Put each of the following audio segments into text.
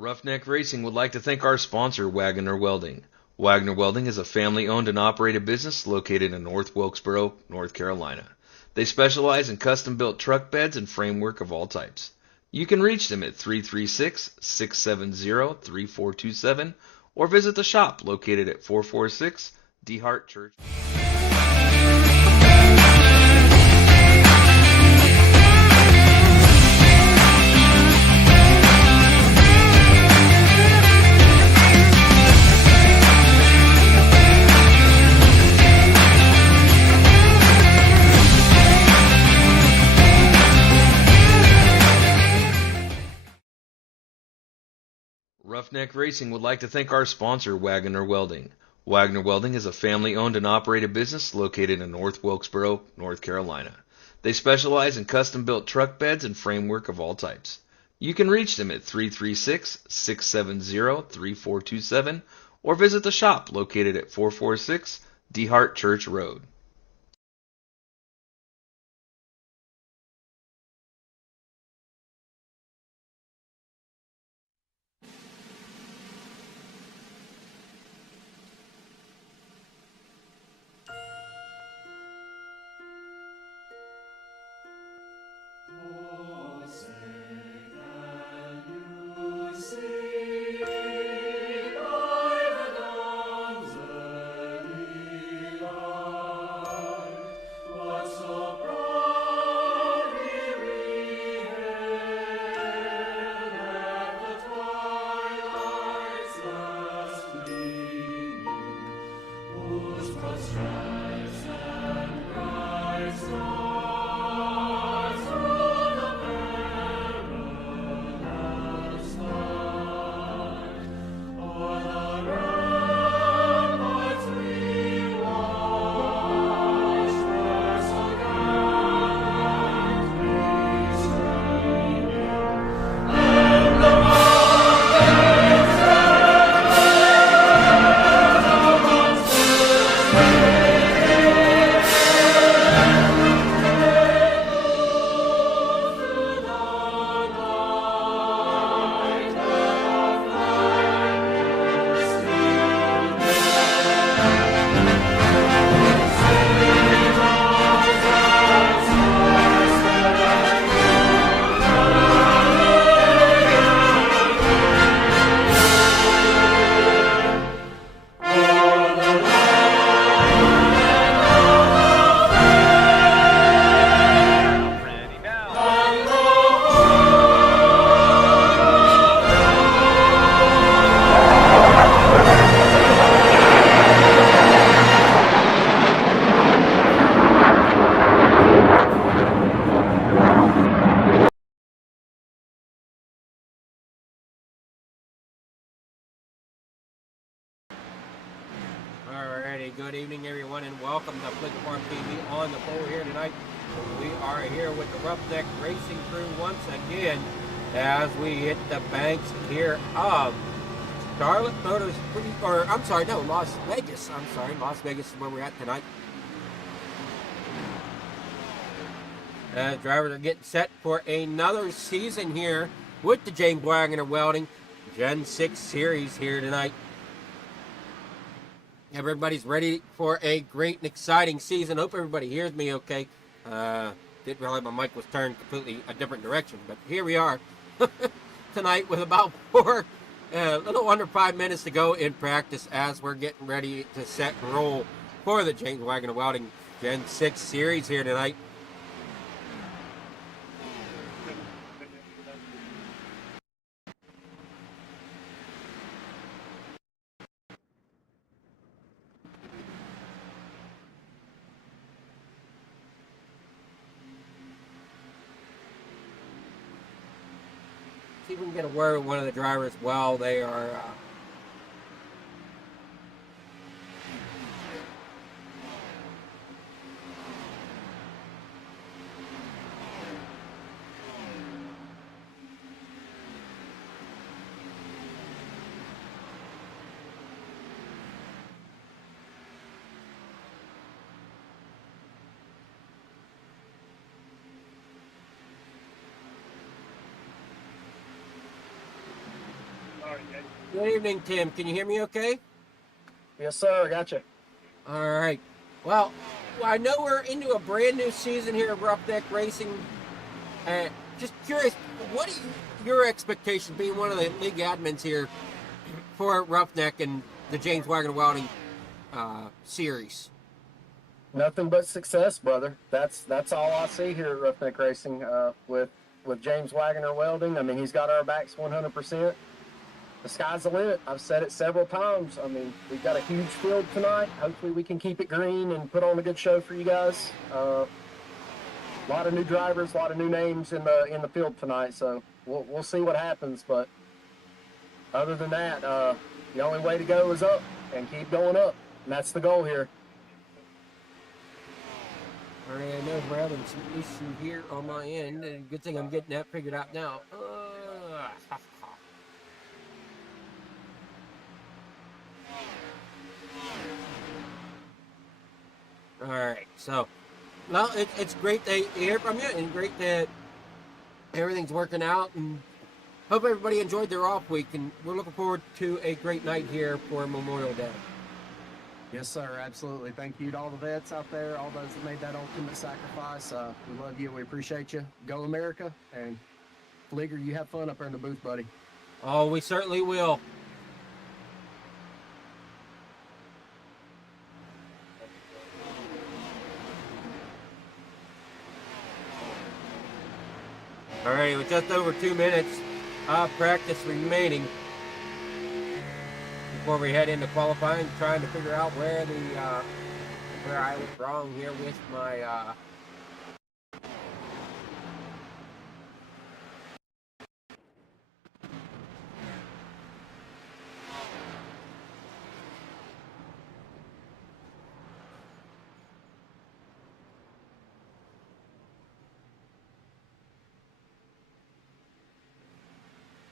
Roughneck Racing would like to thank our sponsor, Wagoner Welding. Wagoner Welding is a family-owned and operated business located in North Wilkesboro, North Carolina. They specialize in custom-built truck beds and framework of all types. You can reach them at 336-670-3427 or visit the shop located at 446 D Hart Church. Roughneck Racing would like to thank our sponsor, Wagoner Welding. Wagoner Welding is a family-owned and operated business located in North Wilkesboro, North Carolina. They specialize in custom-built truck beds and framework of all types. You can reach them at 336-670-3427 or visit the shop located at 446 D Hart Church Road. Alrighty, good evening everyone and welcome to Flick Farm TV on the pole here tonight. We are here with the Roughneck Racing crew once again as we hit the banks here of Charlotte Motors, Las Vegas. Las Vegas is where we're at tonight. Drivers are getting set for another season here with the James Wagoner Welding Gen 6 Series here tonight. Everybody's ready for a great and exciting season. Hope everybody hears me okay. Didn't realize my mic was turned completely a different direction, but here we are tonight with about a little under 5 minutes to go in practice as we're getting ready to set and roll for the James Wagoner Welding Gen 6 Series here tonight. See if we can get a word with one of the drivers while they are Good evening, Tim. Can you hear me okay? Yes, sir. I got you. All right. Well, I know we're into a brand new season here of Roughneck Racing. Just curious, what are your expectations, being one of the league admins here, for Roughneck and the James Wagoner Welding series? Nothing but success, brother. That's all I see here at Roughneck Racing with James Wagoner Welding. I mean, he's got our backs 100%. The sky's the limit. I've said it several times. I mean, we've got a huge field tonight. Hopefully, we can keep it green and put on a good show for you guys. A lot of new drivers, a lot of new names in the field tonight. So we'll see what happens. But other than that, the only way to go is up and keep going up, and that's the goal here. All right, I know we're having some issue here on my end, and good thing I'm getting that figured out now. All right, so, well, it's great to hear from you, and great that everything's working out, and hope everybody enjoyed their off week, and we're looking forward to a great night here for Memorial Day. Yes, sir. Absolutely. Thank you to all the vets out there, all those that made that ultimate sacrifice. We love you. We appreciate you. Go America. And Fleeger, you have fun up there in the booth, buddy. Oh, we certainly will. All right, with just over 2 minutes of practice remaining before we head into qualifying, trying to figure out where I was wrong here with my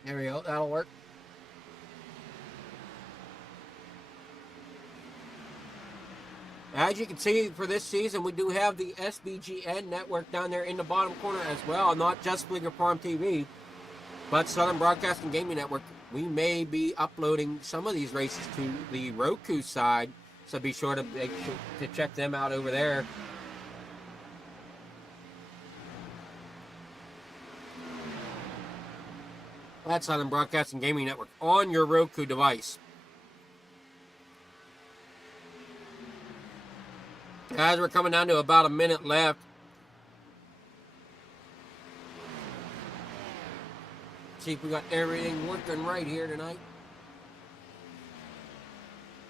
there we go, that'll work. As you can see, for this season, we do have the SBGN network down there in the bottom corner as well, not just Fleeger Farm TV, but Southern Broadcasting Gaming Network. We may be uploading some of these races to the Roku side, so be sure to check them out over there. That's Southern Broadcasting Gaming Network on your Roku device. As we're coming down to about a minute left, see if we got everything working right here tonight.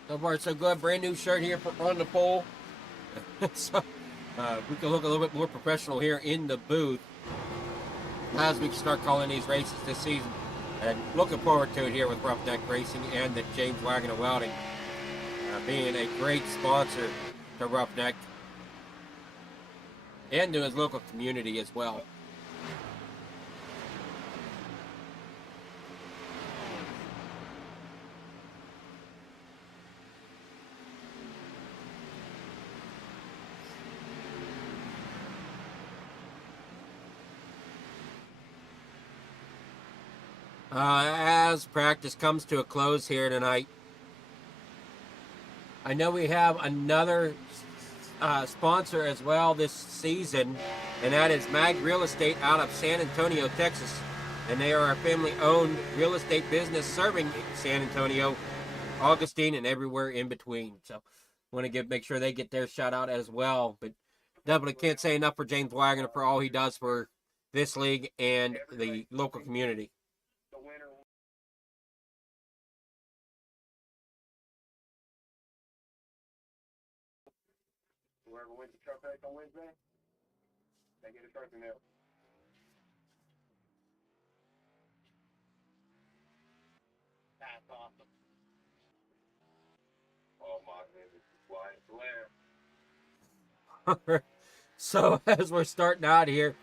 So far, so good. Brand new shirt here for On the Pole. So we can look a little bit more professional here in the booth as we can start calling these races this season. And looking forward to it here with Roughneck Racing and the James Wagoner Welding being a great sponsor to Roughneck and to his local community as well. As practice comes to a close here tonight, I know we have another sponsor as well this season, and that is Mag Real Estate out of San Antonio, Texas. And they are a family-owned real estate business serving San Antonio, Augustine, and everywhere in between. So want to make sure they get their shout out as well. But definitely can't say enough for James Wagoner for all he does for this league and the local community. Whoever wins the truck race on Wednesday, they get a trophy mail. That's awesome. Oh my goodness, it's Wyatt Blair. So as we're starting out here,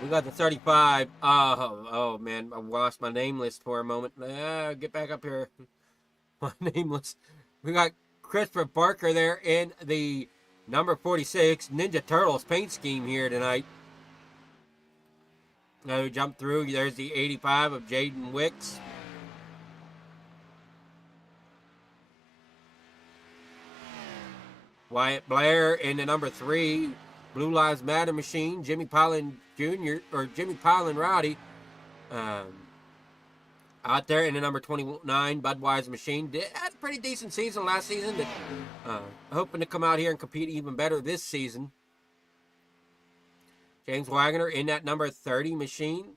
we got the 35. Oh man, I lost my name list for a moment. Get back up here. My name list. We got Christopher Barker there in the number 46 Ninja Turtles paint scheme here tonight. Now we jump through. There's the 85 of Jaden Wicks. Wyatt Blair in the number 3 Blue Lives Matter machine. Jimmy Pollan Jr. or Jimmy Pollan Rowdy out there in the number 29 Budweiser machine. Had a pretty decent season last season. Hoping to come out here and compete even better this season. James Wagoner in that number 30 machine.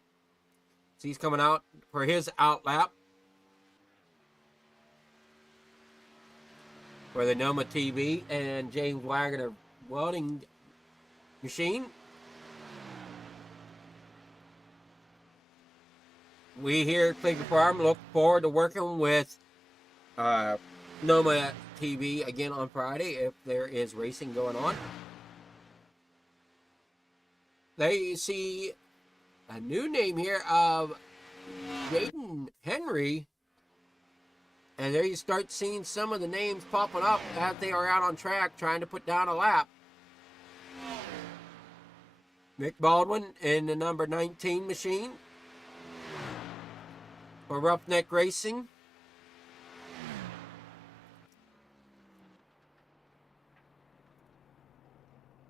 So he's coming out for his outlap for the Noma TV and James Wagoner welding machine. We here at Cleveland Farm look forward to working with Noma TV again on Friday if there is racing going on. There you see a new name here of Jaden Henry. And there you start seeing some of the names popping up as they are out on track trying to put down a lap. Mick Baldwin in the number 19 machine for Roughneck Racing.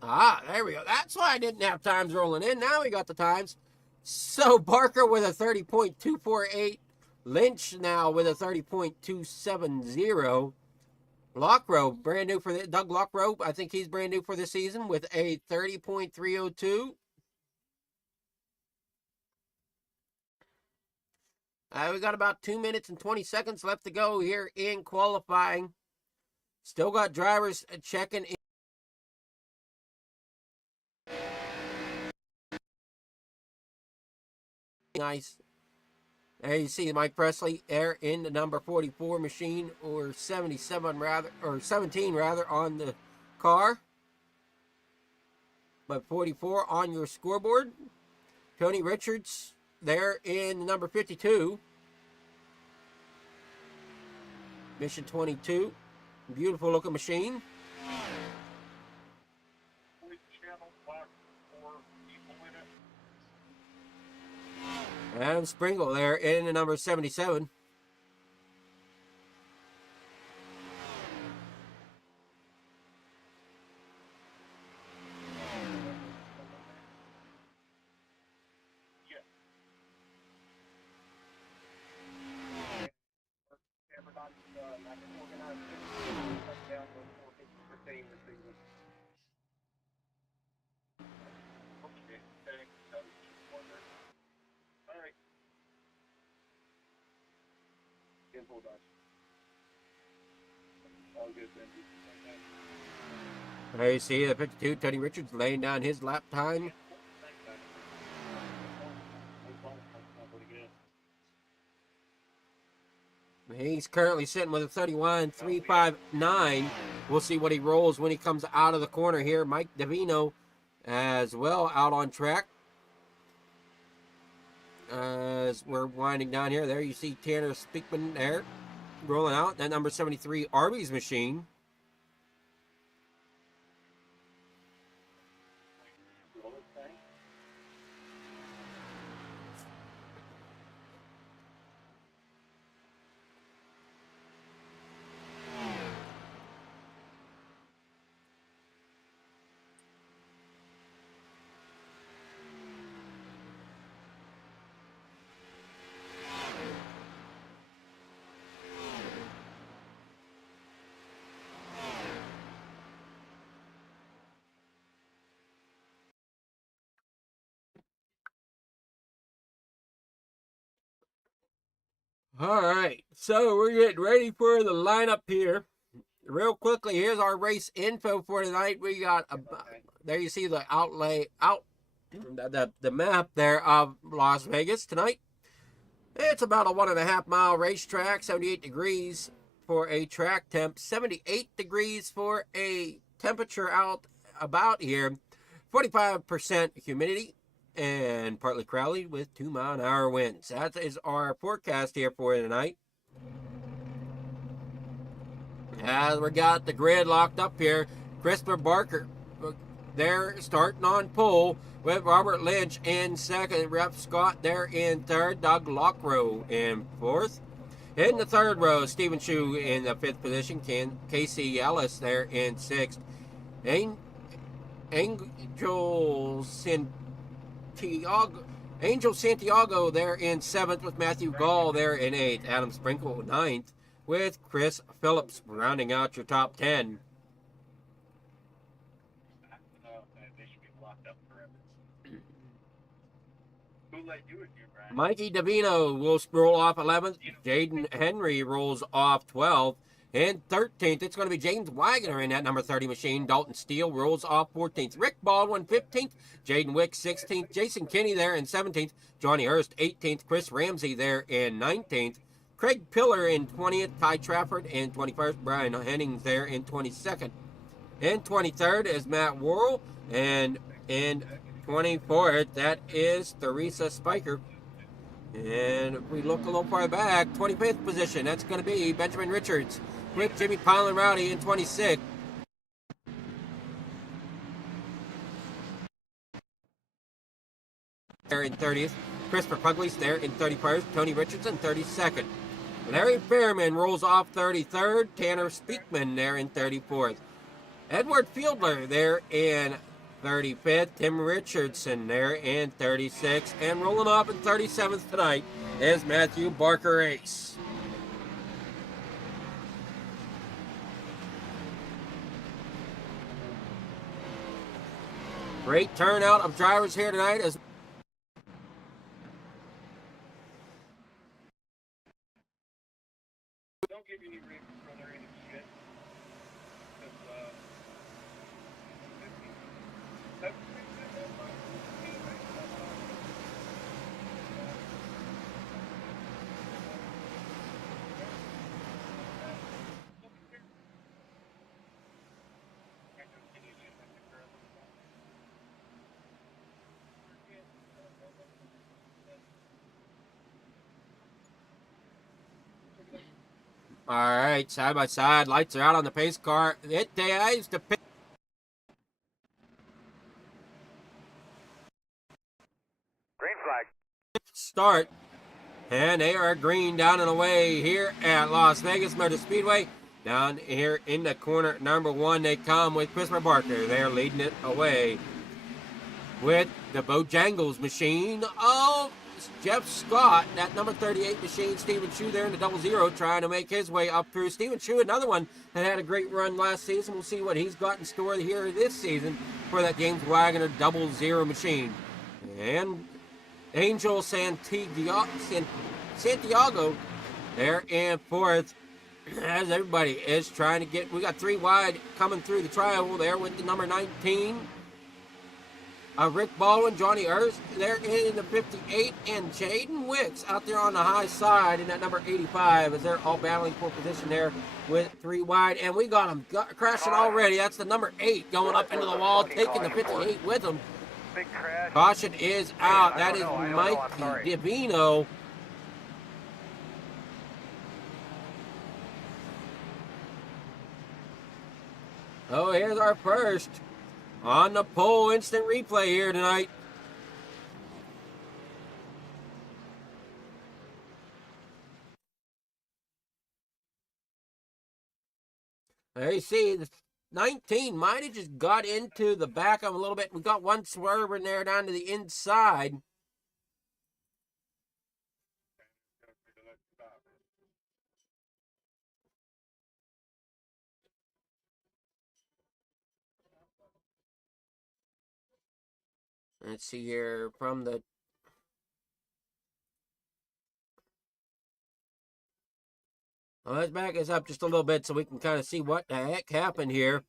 There we go. That's why I didn't have times rolling in. Now we got the times. So Barker with a 30.248. Lynch now with a 30.270. Lockrow, brand new for Doug Lockrow. I think he's brand new for this season with a 30.302. We got about 2 minutes and 20 seconds left to go here in qualifying. Still got drivers checking in. Nice. There you see Mike Presley there in the number 44 machine, or 77 rather, or 17 rather, on the car. But 44 on your scoreboard. Tony Richards there in the number 52. Mission 22. Beautiful looking machine. Adam Springle there in the number 77. There you see the 52, Tony Richards laying down his lap time. He's currently sitting with a 31.359. We'll see what he rolls when he comes out of the corner here. Mike Davino as well out on track. As we're winding down here, there you see Tanner Speakman there rolling out. That number 73 Arby's machine. All right, so we're getting ready for the lineup here. Real quickly, here's our race info for tonight. We got there you see the the map there of Las Vegas tonight. It's about a 1.5 mile racetrack, 78 degrees for a track temp, 78 degrees for a temperature out about here, 45% humidity, and partly cloudy with 2-mile-an-hour winds. That is our forecast here for tonight. As we got the grid locked up here, Christopher Barker, they're starting on pole with Robert Lynch in second, Rep Scott there in third, Doug Lockrow in fourth. In the third row, Stephen Chu in the fifth position, Casey Ellis there in sixth. An- Angel Santiago. Angel Santiago there in 7th with Matthew Gall there in 8th. Adam Sprinkle 9th with Chris Phillips rounding out your top 10. Mikey Davino will roll off 11th. Jaden Henry rolls off 12th. And 13th, it's going to be James Wagoner in that number 30 machine. Dalton Steele rolls off 14th. Rick Baldwin 15th. Jaden Wick 16th. Jason Kinney there in 17th. Johnny Hurst 18th. Chris Ramsey there in 19th. Craig Pillar in 20th. Ty Trafford in 21st. Brian Hennings there in 22nd. In 23rd is Matt Worrell. And in 24th, that is Theresa Spiker. And if we look a little far back, 25th position, that's going to be Benjamin Richards with Jimmy Pilot Rowdy in 26th. There in 30th. Christopher Pugley's there in 31st. Tony Richardson 32nd. Larry Fairman rolls off 33rd. Tanner Speakman there in 34th. Edward Fieldler there in 35th. Tim Richardson there in 36th. And rolling off in 37th tonight is Matthew Barker Ace. Great turnout of drivers here tonight as don't give you any reason for their any shit. All right, side by side, lights are out on the pace car. It dives to pit. Green flag. Start. And they are green down and away here at Las Vegas Motor Speedway. Down here in the corner, number 1, they come with Christopher Barker. They're leading it away with the Bojangles machine of Jeff Scott. That number 38 machine, Stephen Chu there in the 00, trying to make his way up through. Stephen Chu, another one that had a great run last season. We'll see what he's got in store here this season for that James Wagoner 00 machine. And Angel Santiago there in 4th, as everybody is trying to get. We got 3 wide coming through the trial there with the number 19. Rick Baldwin, Johnny Hurst there in the 58, and Jaden Wicks out there on the high side in that number 85 as they're all battling for position there with 3 wide. And we got them crashing already. That's the number 8 going up into the wall, taking the 58 with them. Caution is out. That is Mikey Divino. Oh, here's our first on the pole instant replay here tonight. There you see, the 19 might have just got into the back of a little bit. We got one swerve in there down to the inside. Let's see here from the... Well, let's back us up just a little bit so we can kind of see what the heck happened here.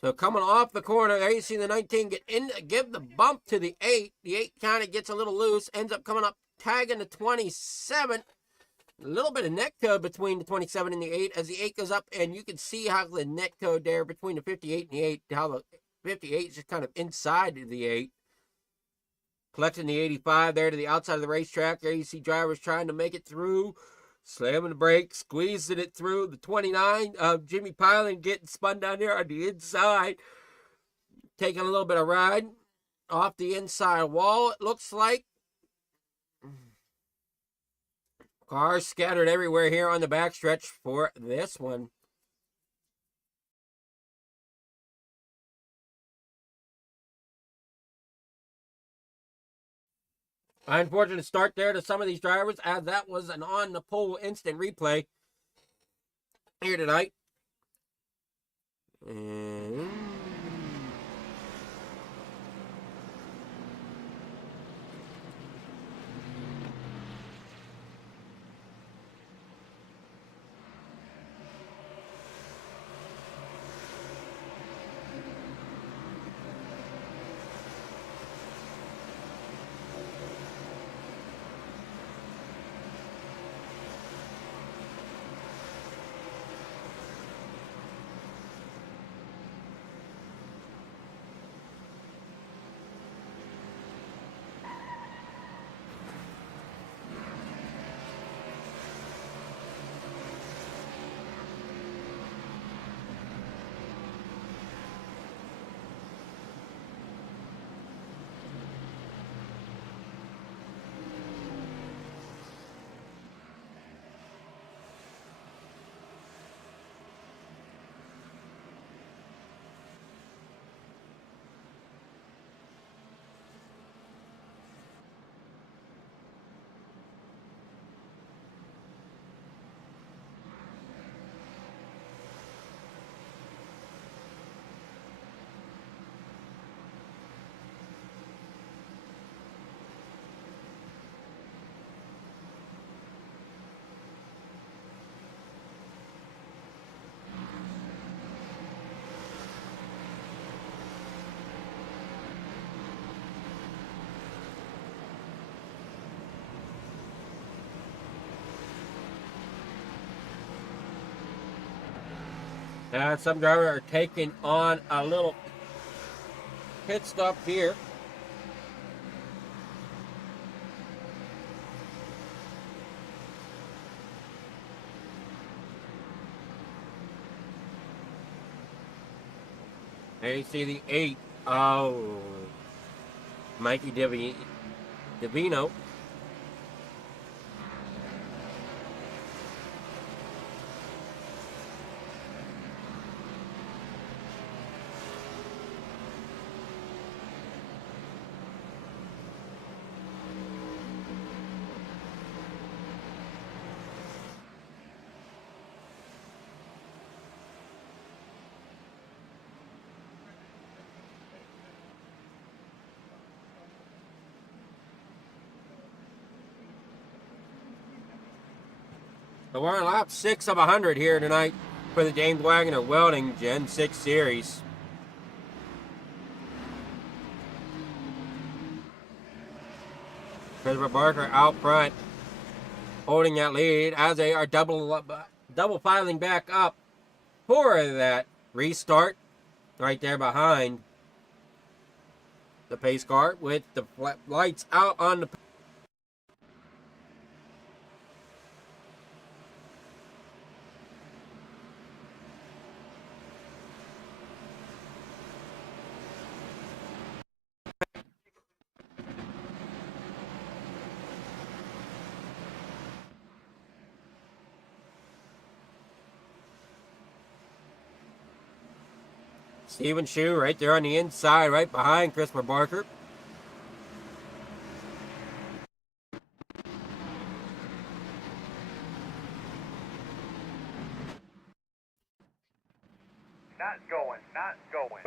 So coming off the corner, there you see the 19 get in, give the bump to the 8. The 8 kind of gets a little loose, ends up coming up, tagging the 27. A little bit of neck code between the 27 and the 8 as the 8 goes up, and you can see how the neck code there between the 58 and the 8, how the 58 is just kind of inside of the 8. Collecting the 85 there to the outside of the racetrack. There you see drivers trying to make it through. Slamming the brakes, squeezing it through. The 29 of Jimmy Pilot getting spun down there on the inside. Taking a little bit of ride off the inside wall, it looks like. Cars scattered everywhere here on the backstretch for this one. Unfortunate start there to some of these drivers, as that was an on the pole instant replay here tonight. And some drivers are taking on a little pit stop here. There you see the 8. Oh, Mikey Davino. So we're on lap 6 of 100 here tonight for the James Wagoner Welding Gen 6 Series. Christopher Barker out front, holding that lead as they are double filing back up for that restart right there behind the pace car with the lights out on the Steven Shue right there on the inside, right behind Christopher Barker. Not going, not going.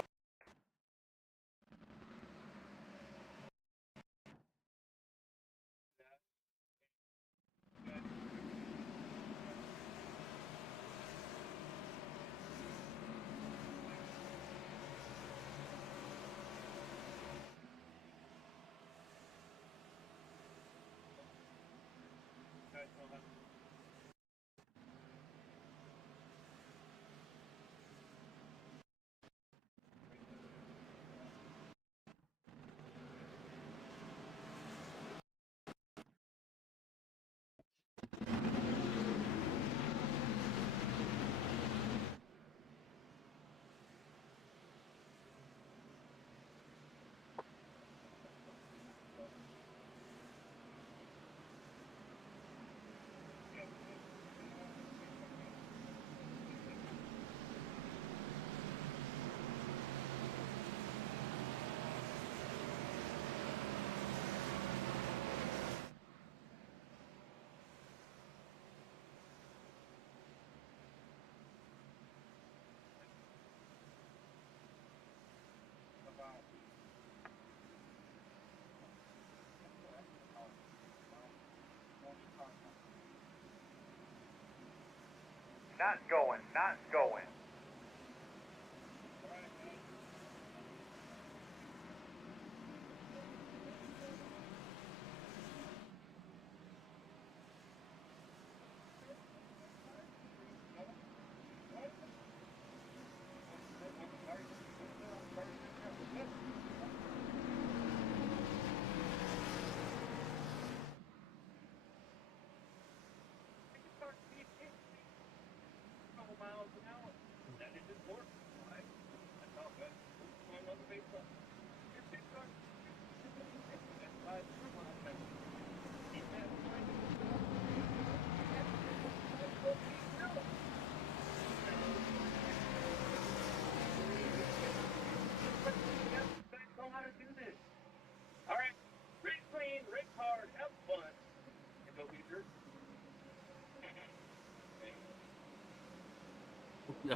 not going, not going.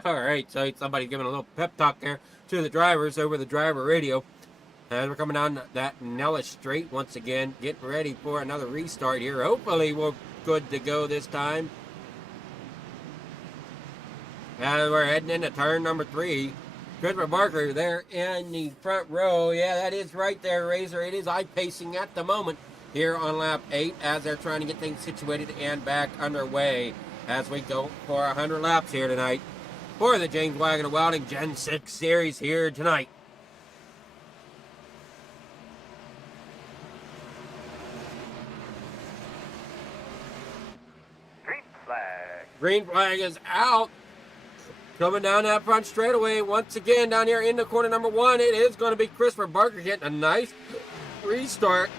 All right, so somebody giving a little pep talk there to the drivers over the driver radio. As we're coming down that Nellis Straight once again, getting ready for another restart here. Hopefully we're good to go this time. As we're heading into turn number 3. Christopher Barker there in the front row. Yeah, that is right there, Razor. It is eye-pacing at the moment here on lap 8 as they're trying to get things situated and back underway as we go for 100 laps here tonight for the James Wagoner Welding Gen 6 Series here tonight. Green flag. Green flag is out. Coming down that front straightaway once again down here in the corner number 1. It is going to be Christopher Barker getting a nice restart.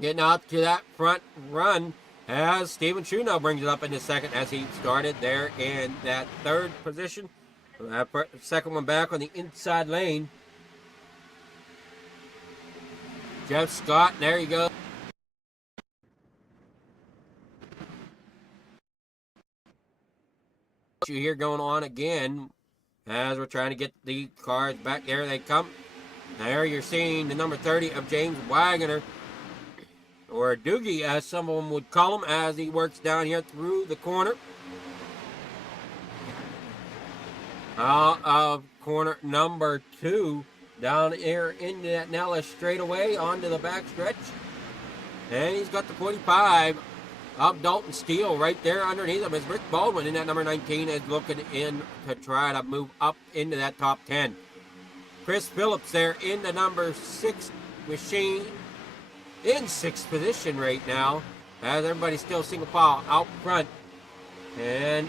Getting out to that front run as Stephen Shue now brings it up in the second as he started there in that 3rd position. That second one back on the inside lane. Jeff Scott, there you go. Here going on again as we're trying to get the cars back. There they come. There you're seeing the number 30 of James Wagoner, or Doogie as some of them would call him, as he works down here through the corner. Out of corner number 2 down here into that Nellis straightaway onto the back stretch. And he's got the 45 of Dalton Steele right there underneath him as Rick Baldwin in that number 19 is looking in to try to move up into that top 10. Chris Phillips there in the number 6 machine in 6th position right now as everybody's still single file out front. And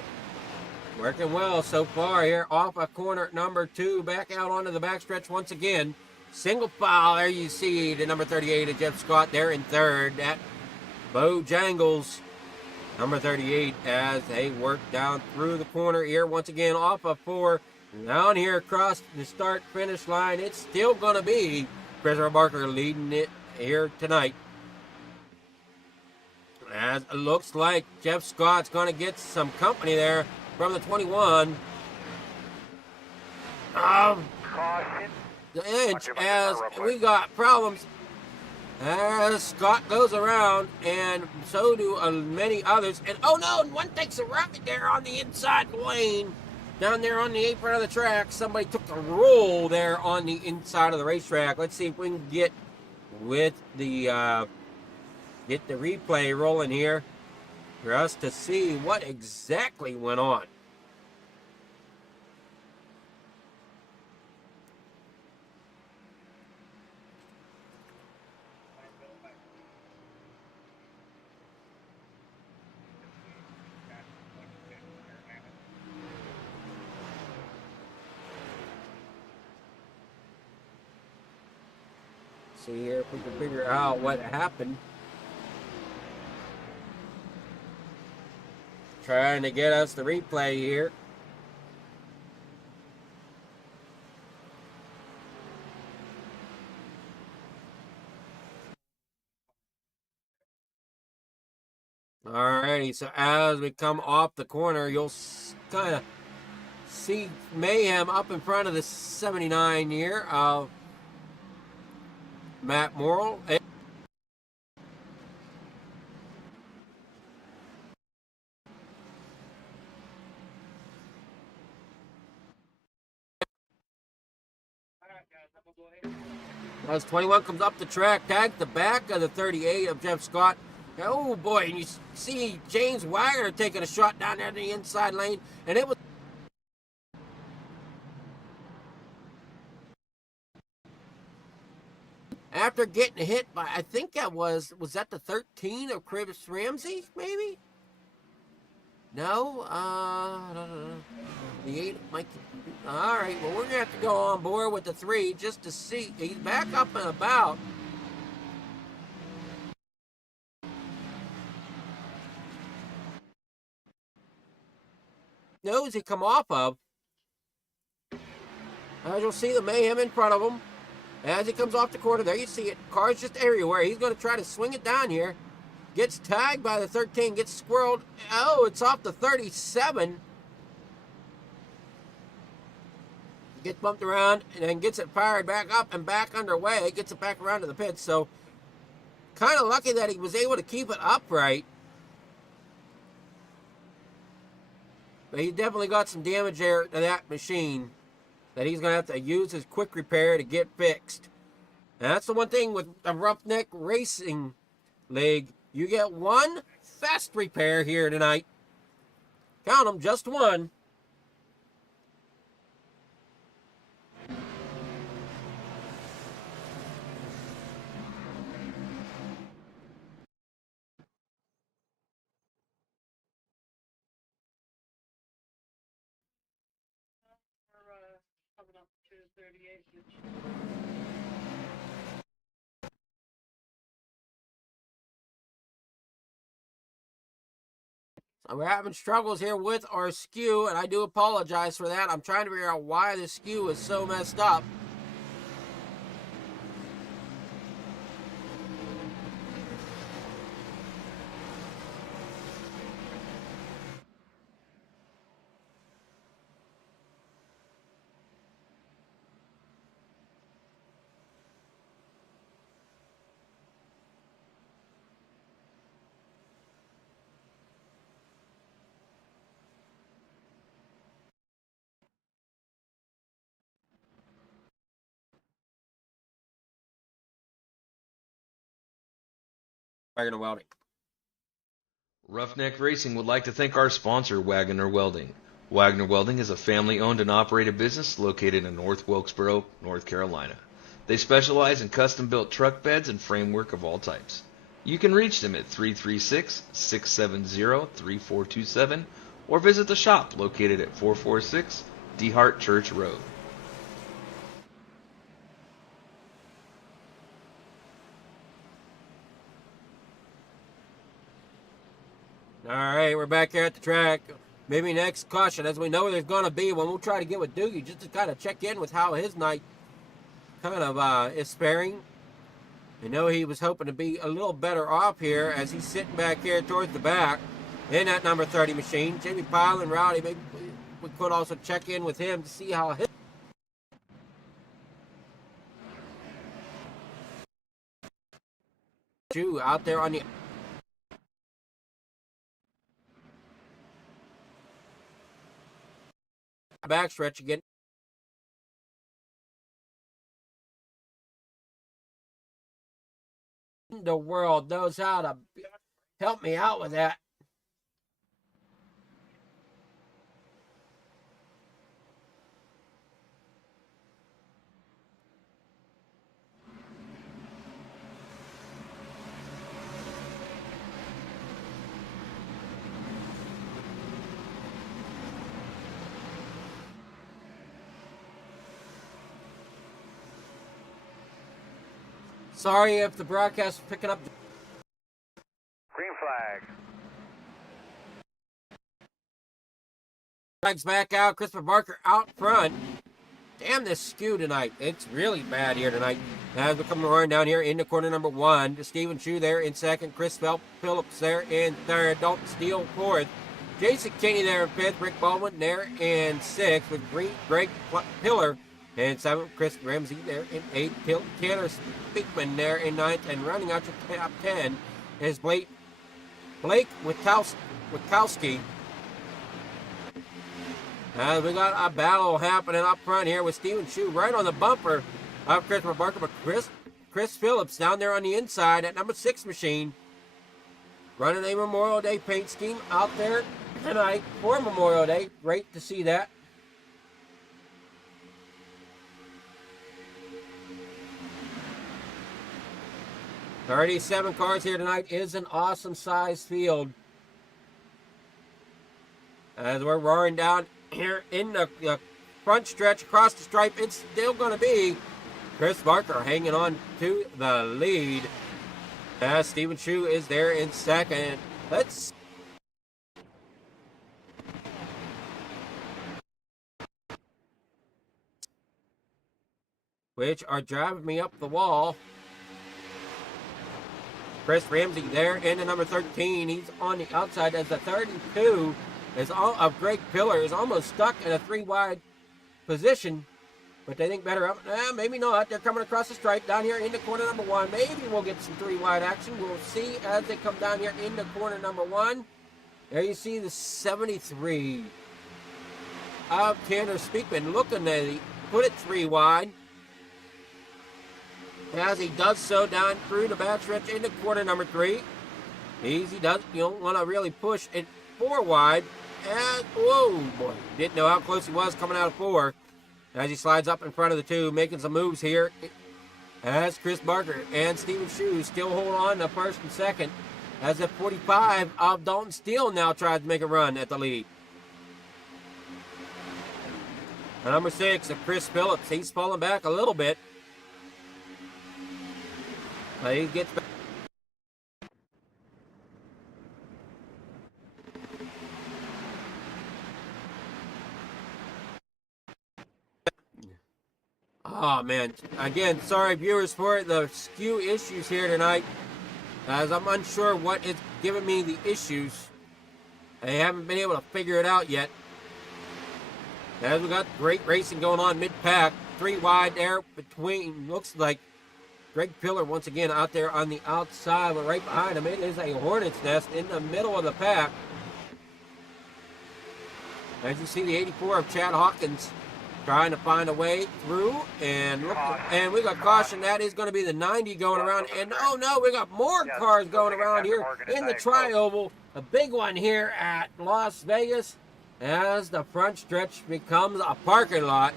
working well so far here off of corner number 2 back out onto the backstretch once again. Single file, there you see the number 38 of Jeff Scott there in 3rd. That Bojangles, number 38, as they work down through the corner here once again off of 4. Down here across the start-finish line, it's still going to be Christopher Barker leading it here tonight. As it looks like Jeff Scott's going to get some company there from the 21. Caution. The inch as we got problems. As Scott goes around, and so do many others. And oh no, one takes a rocket there on the inside lane. Down there on the apron of the track, somebody took a roll there on the inside of the racetrack. Let's see if we can get with the replay rolling here for us to see what exactly went on. See here if we can figure out what happened. Trying to get us the replay here. Alrighty, so as we come off the corner, you'll kind of see mayhem up in front of the 79 here of Matt Morrill. As 21 comes up the track, tags the back of the 38 of Jeff Scott. Oh boy, and you see James Wagoner taking a shot down there in the inside lane, and it was after getting hit by, I think that was that the 13 of Chris Ramsey, maybe? No, the 8 Mike. All right, well, we're going to have to go on board with the 3 just to see. He's back up and about. Knows he come off of. As you'll see the mayhem in front of him. As he comes off the corner, there you see it. Cars just everywhere. He's going to try to swing it down here. Gets tagged by the 13, gets squirreled. Oh, it's off the 37. Gets bumped around and then gets it fired back up and back underway. Gets it back around to the pits. So, kind of lucky that he was able to keep it upright. But he definitely got some damage there to that machine that he's going to have to use his quick repair to get fixed. And that's the one thing with the Roughneck Racing League. You get one fast repair here tonight. Count them, just one. So we're having struggles here with our skew, and I do apologize for that. I'm trying to figure out why the skew is so messed up. Wagoner Welding. Roughneck Racing would like to thank our sponsor, Wagoner Welding. Wagoner Welding is a family-owned and operated business located in North Wilkesboro, North Carolina. They specialize in custom-built truck beds and framework of all types. You can reach them at 336-670-3427 or visit the shop located at 446 DeHart Church Road. All right, we're back here at the track. Maybe next caution, as we know there's going to be one. We'll try to get with Doogie just to kind of check in with how his night kind of is faring. I know he was hoping to be a little better off here as he's sitting back here towards the back in that number 30 machine. Jamie Pyle and Rowdy, maybe we could also check in with him to see how his out there on the backstretch again. The world knows how to help me out with that. Sorry if the broadcast is picking up. Green flag. Flags back out. Christopher Barker out front. Damn this skew tonight. It's really bad here tonight. As we come roaring down here into corner number 1. Stephen Chu there in second. Chris Phillips there in third. Dalton Steele fourth. Jason Kinney there in fifth. Rick Baldwin there in sixth with Greg Pillar in seventh. Chris Ramsey there in eighth. Taylor Speakman there in ninth. And running out your top 10 is Blake Witkowski. We got a battle happening up front here with Stephen Chu right on the bumper of Christopher Barker, but Chris Phillips down there on the inside at number 6 machine. Running a Memorial Day paint scheme out there tonight for Memorial Day. Great to see that. "37 cars here tonight is an awesome size field. As we're roaring down here in the front stretch across the stripe, it's still going to be Chris Barker hanging on to the lead. As Stephen Shu is there in second. Let's which are driving me up the wall. Chris Ramsey there in the number 13. He's on the outside as the 32 is all of Greg Pillar is almost stuck in a 3 wide position, but they think better of it. Maybe not. They're coming across the stripe down here into corner number 1. Maybe we'll get some 3 wide action. We'll see as they come down here into corner number 1. There you see the 73 of Tanner Speakman looking to put it 3 wide. As he does so down through the backstretch into corner number 3. Easy does. You don't want to really push it 4 wide. And, whoa, boy. Didn't know how close he was coming out of 4. As he slides up in front of the 2, making some moves here. As Chris Barker and Stephen Shu still hold on to first and second. As the 45 of Dalton Steele now tries to make a run at the lead. The number 6 of Chris Phillips. He's falling back a little bit. He gets back. Oh, man. Again, sorry, viewers, for the skew issues here tonight, as I'm unsure what is giving me the issues. I haven't been able to figure it out yet. As we got great racing going on mid-pack. 3 wide there between, looks like Greg Pillar once again out there on the outside, but right behind him it is a hornet's nest in the middle of the pack. As you see, the 84 of Chad Hawkins trying to find a way through, and we got caution. That is going to be the 90 going around, and oh no, we got more cars going around here in the tri-oval, a big one here at Las Vegas, as the front stretch becomes a parking lot.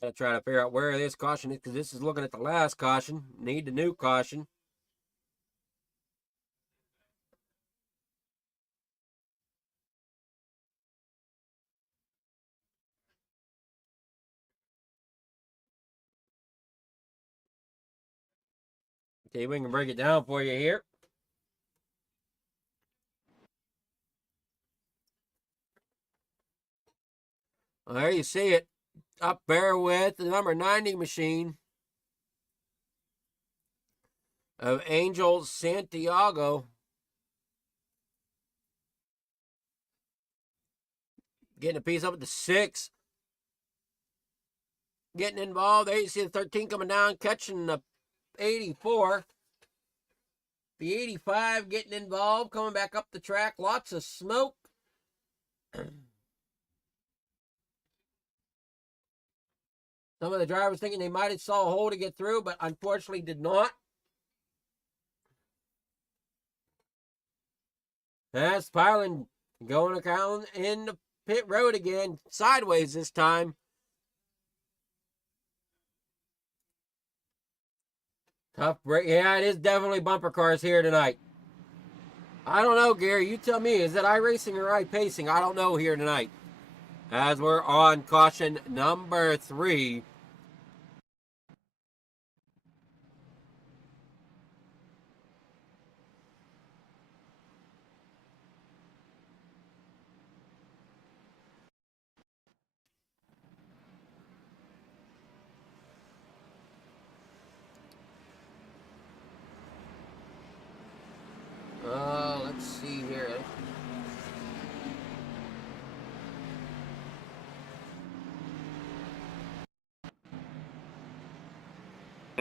Gotta try to figure out where this caution is, because this is looking at the last caution. Need the new caution. Okay, we can break it down for you here. Well, there you see it. Up there with the number 90 machine of Angel Santiago. Getting a piece up at the 6. Getting involved. There you see the 13 coming down, catching the 84. The 85 getting involved, coming back up the track. Lots of smoke. Some of the drivers thinking they might have saw a hole to get through, but unfortunately did not. That's piling going around in the pit road again, sideways this time. Tough break. Yeah, it is definitely bumper cars here tonight. I don't know, Gary. You tell me. Is it iRacing or iPacing? I don't know here tonight. As we're on caution number 3. Let's see here.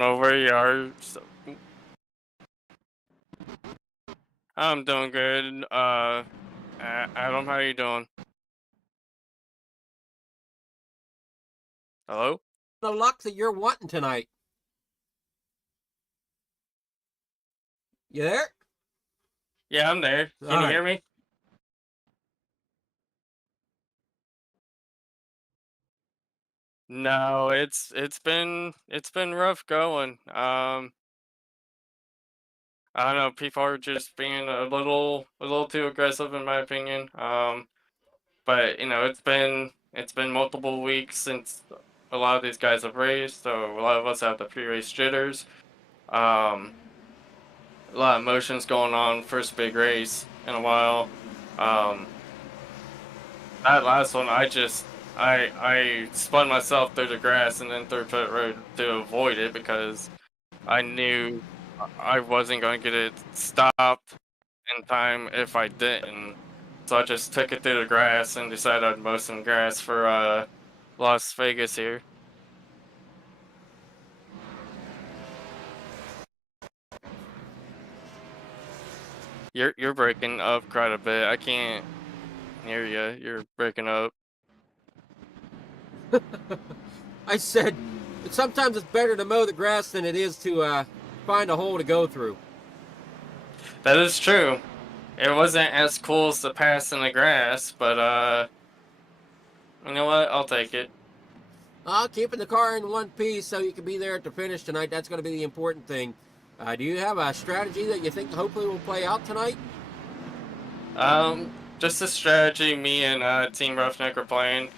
know where you are. So, I'm doing good. Adam, how you doing? Hello? The luck that you're wanting tonight. You there? Yeah, I'm there. Can All you right. hear me? No, it's been rough going. I don't know. People are just being a little too aggressive in my opinion. But it's been multiple weeks since a lot of these guys have raced, so a lot of us have the pre-race jitters. Um, a lot of emotions going on. First big race in a while. Um, that last one, I spun myself through the grass and then through pit road to avoid it because I knew I wasn't going to get it stopped in time if I didn't. So I just took it through the grass and decided I'd mow some grass for Las Vegas here. You're breaking up quite a bit. I can't hear you. You're breaking up. I said, sometimes it's better to mow the grass than it is to find a hole to go through. That is true. It wasn't as cool as the pass in the grass, but you know what? I'll take it. Keeping the car in one piece so you can be there at the finish tonight, that's going to be the important thing. Do you have a strategy that you think hopefully will play out tonight? Just a strategy me and Team Roughneck are playing.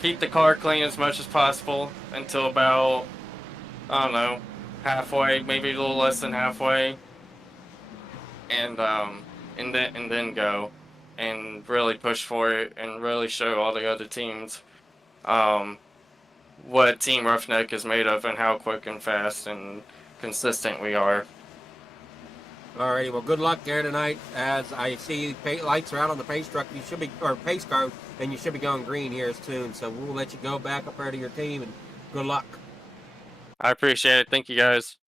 Keep the car clean as much as possible until about, I don't know, halfway, maybe a little less than halfway, and then go and really push for it and really show all the other teams um what Team Roughneck is made of and how quick and fast and consistent we are. Alrighty, well, good luck there tonight. As I see lights are out on the pace truck, you should be, or pace car, and you should be going green here soon. So we'll let you go back up there to your team, and good luck. I appreciate it. Thank you, guys.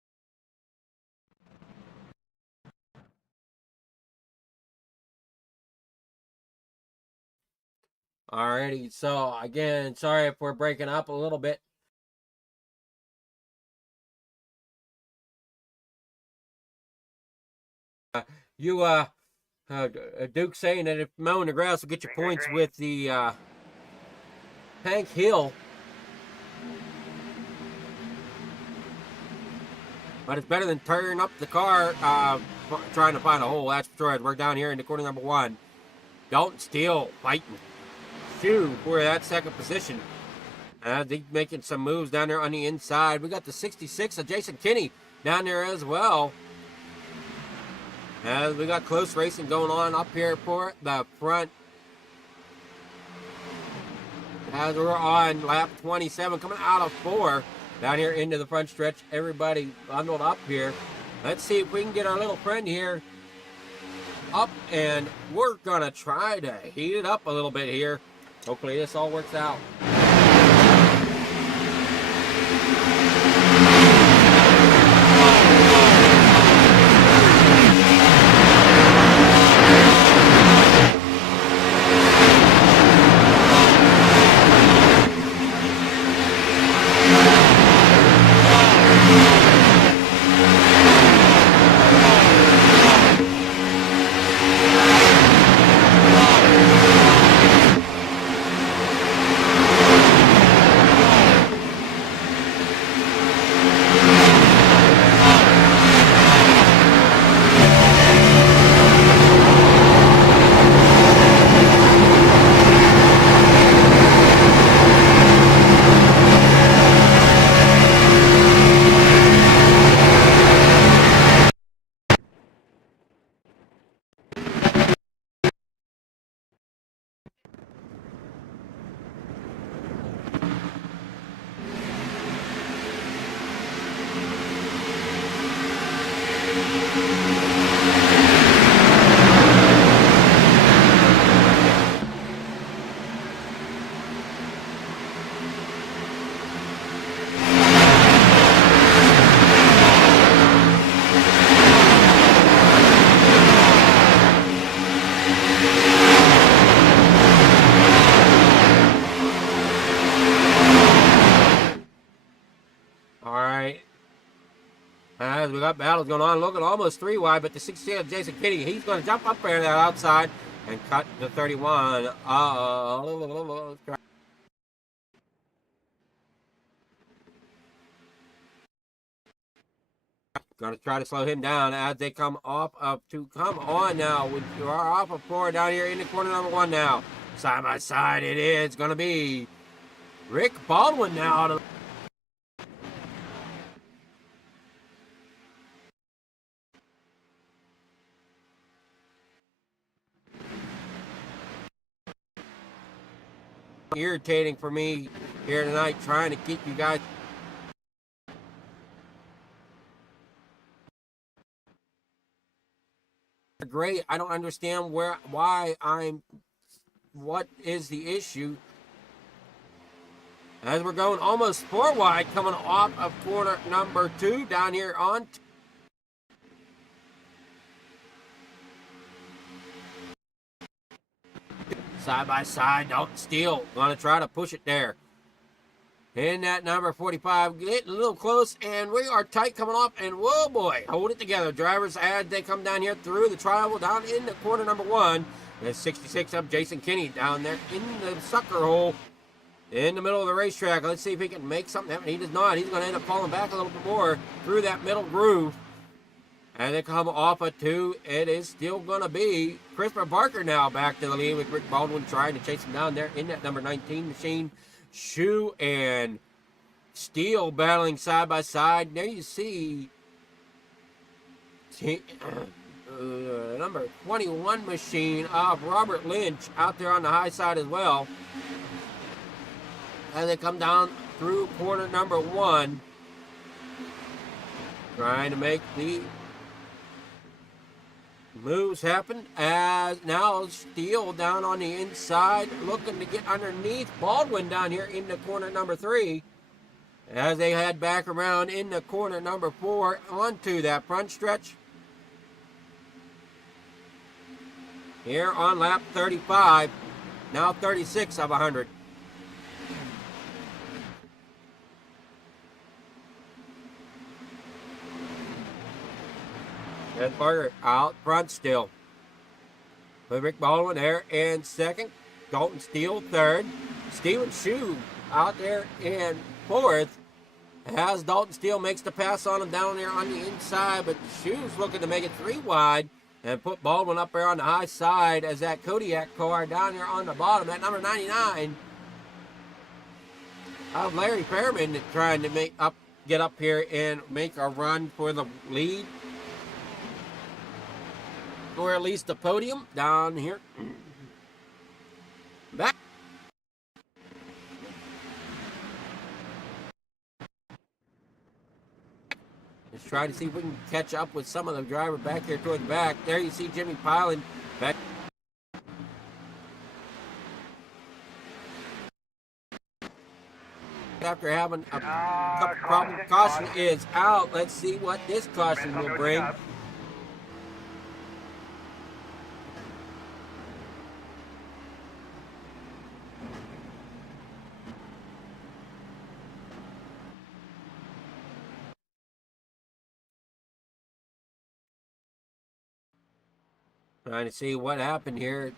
Alrighty, so again, sorry if we're breaking up a little bit. Duke saying that if mowing the grass will get you points with the Hank Hill. But it's better than turning up the car trying to find a hole, that's for sure. We're down here in the corner number 1. Dalton Steele fighting Shoe for that second position. They're making some moves down there on the inside. We got the 66 of Jason Kinney down there as well. As we got close racing going on up here for the front. As we're on lap 27, coming out of 4, down here into the front stretch. Everybody bundled up here. Let's see if we can get our little friend here up, and we're gonna try to heat it up a little bit here. Hopefully this all works out. as we got battles going on. Looking almost 3 wide, but the 16 of Jason Kinney, he's going to jump up there that outside and cut the 31. Going to try to slow him down as they come off of two. Come on now. We are off of 4 down here in the corner number 1 now. Side by side it is going to be Rick Baldwin now. Irritating for me here tonight trying to keep you guys great. I don't understand why what is the issue as we're going almost 4 wide coming off of corner number 2 down here on side by side. Dalton Steele gonna try to push it there in that number 45, getting a little close, and we are tight coming off, and whoa boy, hold it together. Drivers as they come down here through the triangle down in the corner number 1. There's 66 of Jason Kinney down there in the sucker hole in the middle of the racetrack. Let's see if he can make something happen. He does not. He's going to end up falling back a little bit more through that middle groove. And they come off of 2. It is still going to be Christopher Barker now back to the lead with Rick Baldwin trying to chase him down there in that number 19 machine. Shoe and Steele battling side by side. There you see number 21 machine of Robert Lynch out there on the high side as well. As they come down through corner number 1, trying to make the moves happen as now Steele down on the inside looking to get underneath Baldwin down here in the corner number 3 as they head back around in the corner number 4 onto that front stretch here on lap 35, now 36 of 100. Ed Barker out front still. With Rick Baldwin there in second. Dalton Steele third. Steven Shue out there in 4th. As Dalton Steele makes the pass on him down there on the inside. But Shue's looking to make it 3 wide. And put Baldwin up there on the high side as that Kodiak car down there on the bottom. That number 99 of Larry Fairman trying to get up here and make a run for the lead. Or at least the podium down here. Back. Let's try to see if we can catch up with some of the driver back here toward the back. There you see Jimmy Piling back. After having a couple problems, caution is out. Let's see what this caution will bring. Trying to see what happened here.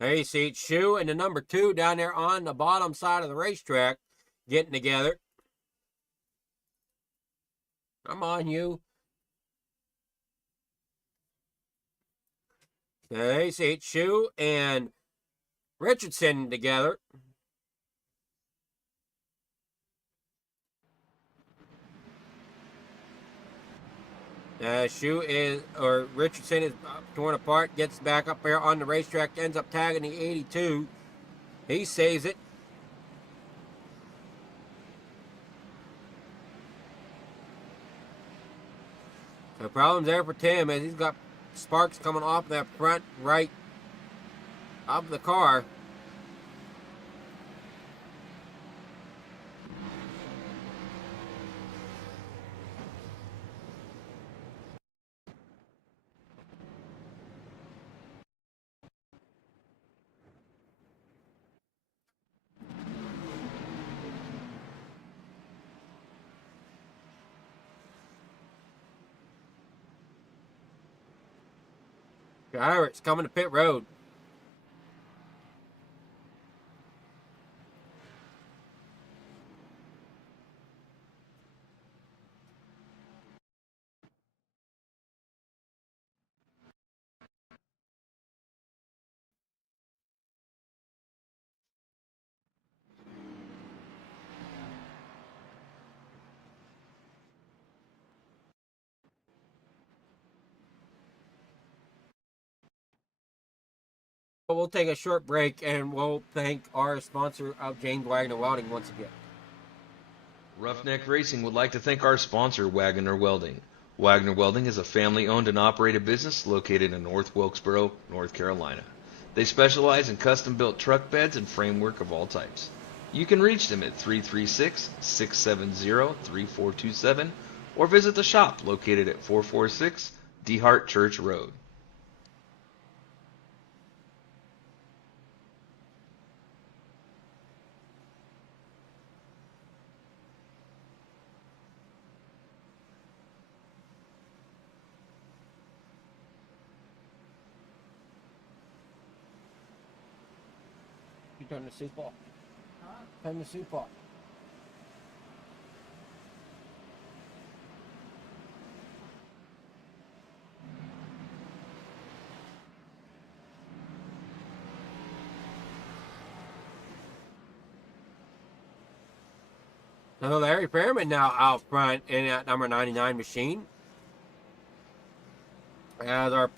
There you see Shue and the number 2 down there on the bottom side of the racetrack getting together. Come on, you. There you see Shue and Richardson together. Richardson is torn apart, gets back up there on the racetrack, ends up tagging the 82. He saves it. The problem's there for Tim as he's got sparks coming off that front right of the car. Pirates coming to pit road. We'll take a short break and we'll thank our sponsor of James Wagoner Welding once again. Roughneck Racing would like to thank our sponsor, Wagoner Welding. Wagoner Welding is a family-owned and operated business located in North Wilkesboro, North Carolina. They specialize in custom-built truck beds and framework of all types. You can reach them at 336-670-3427 or visit the shop located at 446 DeHart Church Road. You turn the soup off. Turn the soup off. So Larry Fairman now out front in that number 99 machine. As our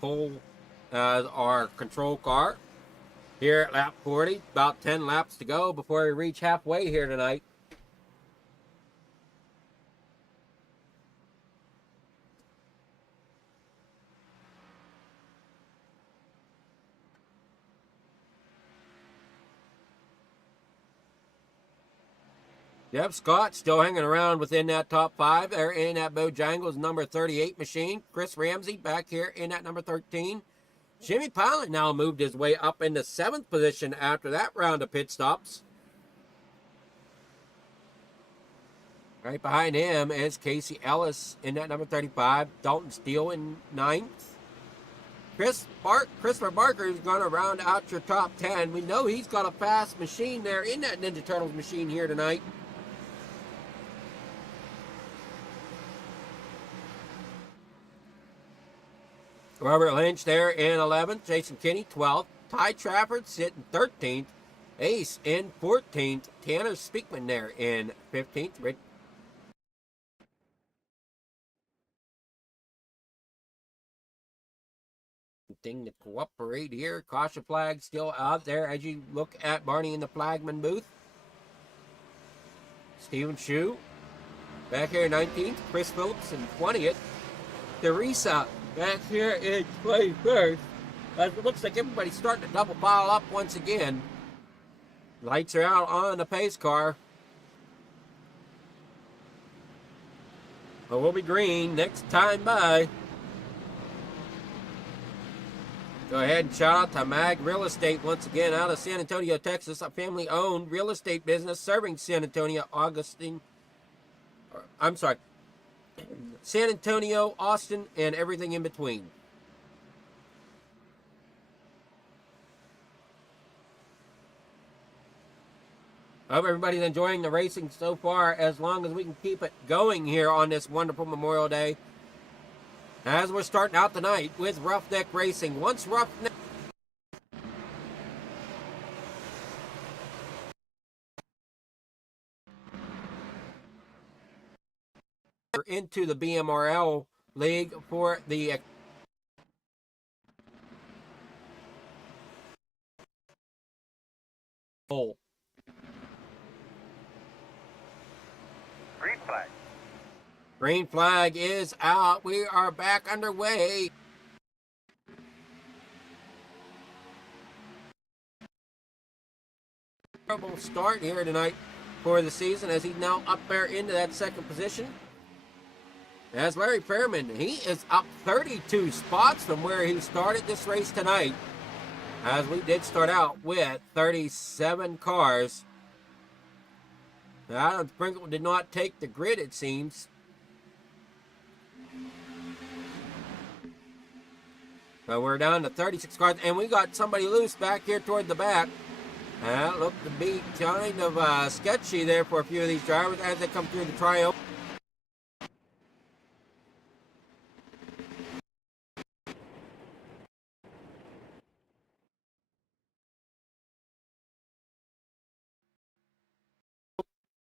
control car. Here at lap 40, about 10 laps to go before we reach halfway here tonight. Yep, Scott still hanging around within that top 5. They're in that Bojangles number 38 machine. Chris Ramsey back here in that number 13. Jimmy Pilot now moved his way up into 7th position after that round of pit stops. Right behind him is Casey Ellis in that number 35. Dalton Steele in 9th. Christopher Barker is going to round out your top 10. We know he's got a fast machine there in that Ninja Turtles machine here tonight. Robert Lynch there in 11th. Jason Kinney, 12th. Ty Trafford sitting 13th. Ace in 14th. Tanner Speakman there in 15th. Thing to cooperate here. Caution flag still out there as you look at Barney in the flagman booth. Stephen Shue back here in 19th. Chris Phillips in 20th. Teresa back here in 21st. It looks like everybody's starting to double pile up once again. Lights are out on the pace car. But we'll be green next time by. Go ahead and shout out to Mag Real Estate once again out of San Antonio, Texas. A family-owned real estate business serving San Antonio, San Antonio, Austin, and everything in between. I hope everybody's enjoying the racing so far, as long as we can keep it going here on this wonderful Memorial Day. As we're starting out tonight with Roughneck Racing. Once Roughneck into the BMRL League for the bowl. Green flag. Green flag is out. We are back underway. Terrible start here tonight for the season as he's now up there into that 2nd position. As Larry Fairman, he is up 32 spots from where he started this race tonight. As we did start out with 37 cars. Adam Sprinkle did not take the grid, it seems. So we're down to 36 cars, and we got somebody loose back here toward the back. That looked to be kind of sketchy there for a few of these drivers as they come through the tryout.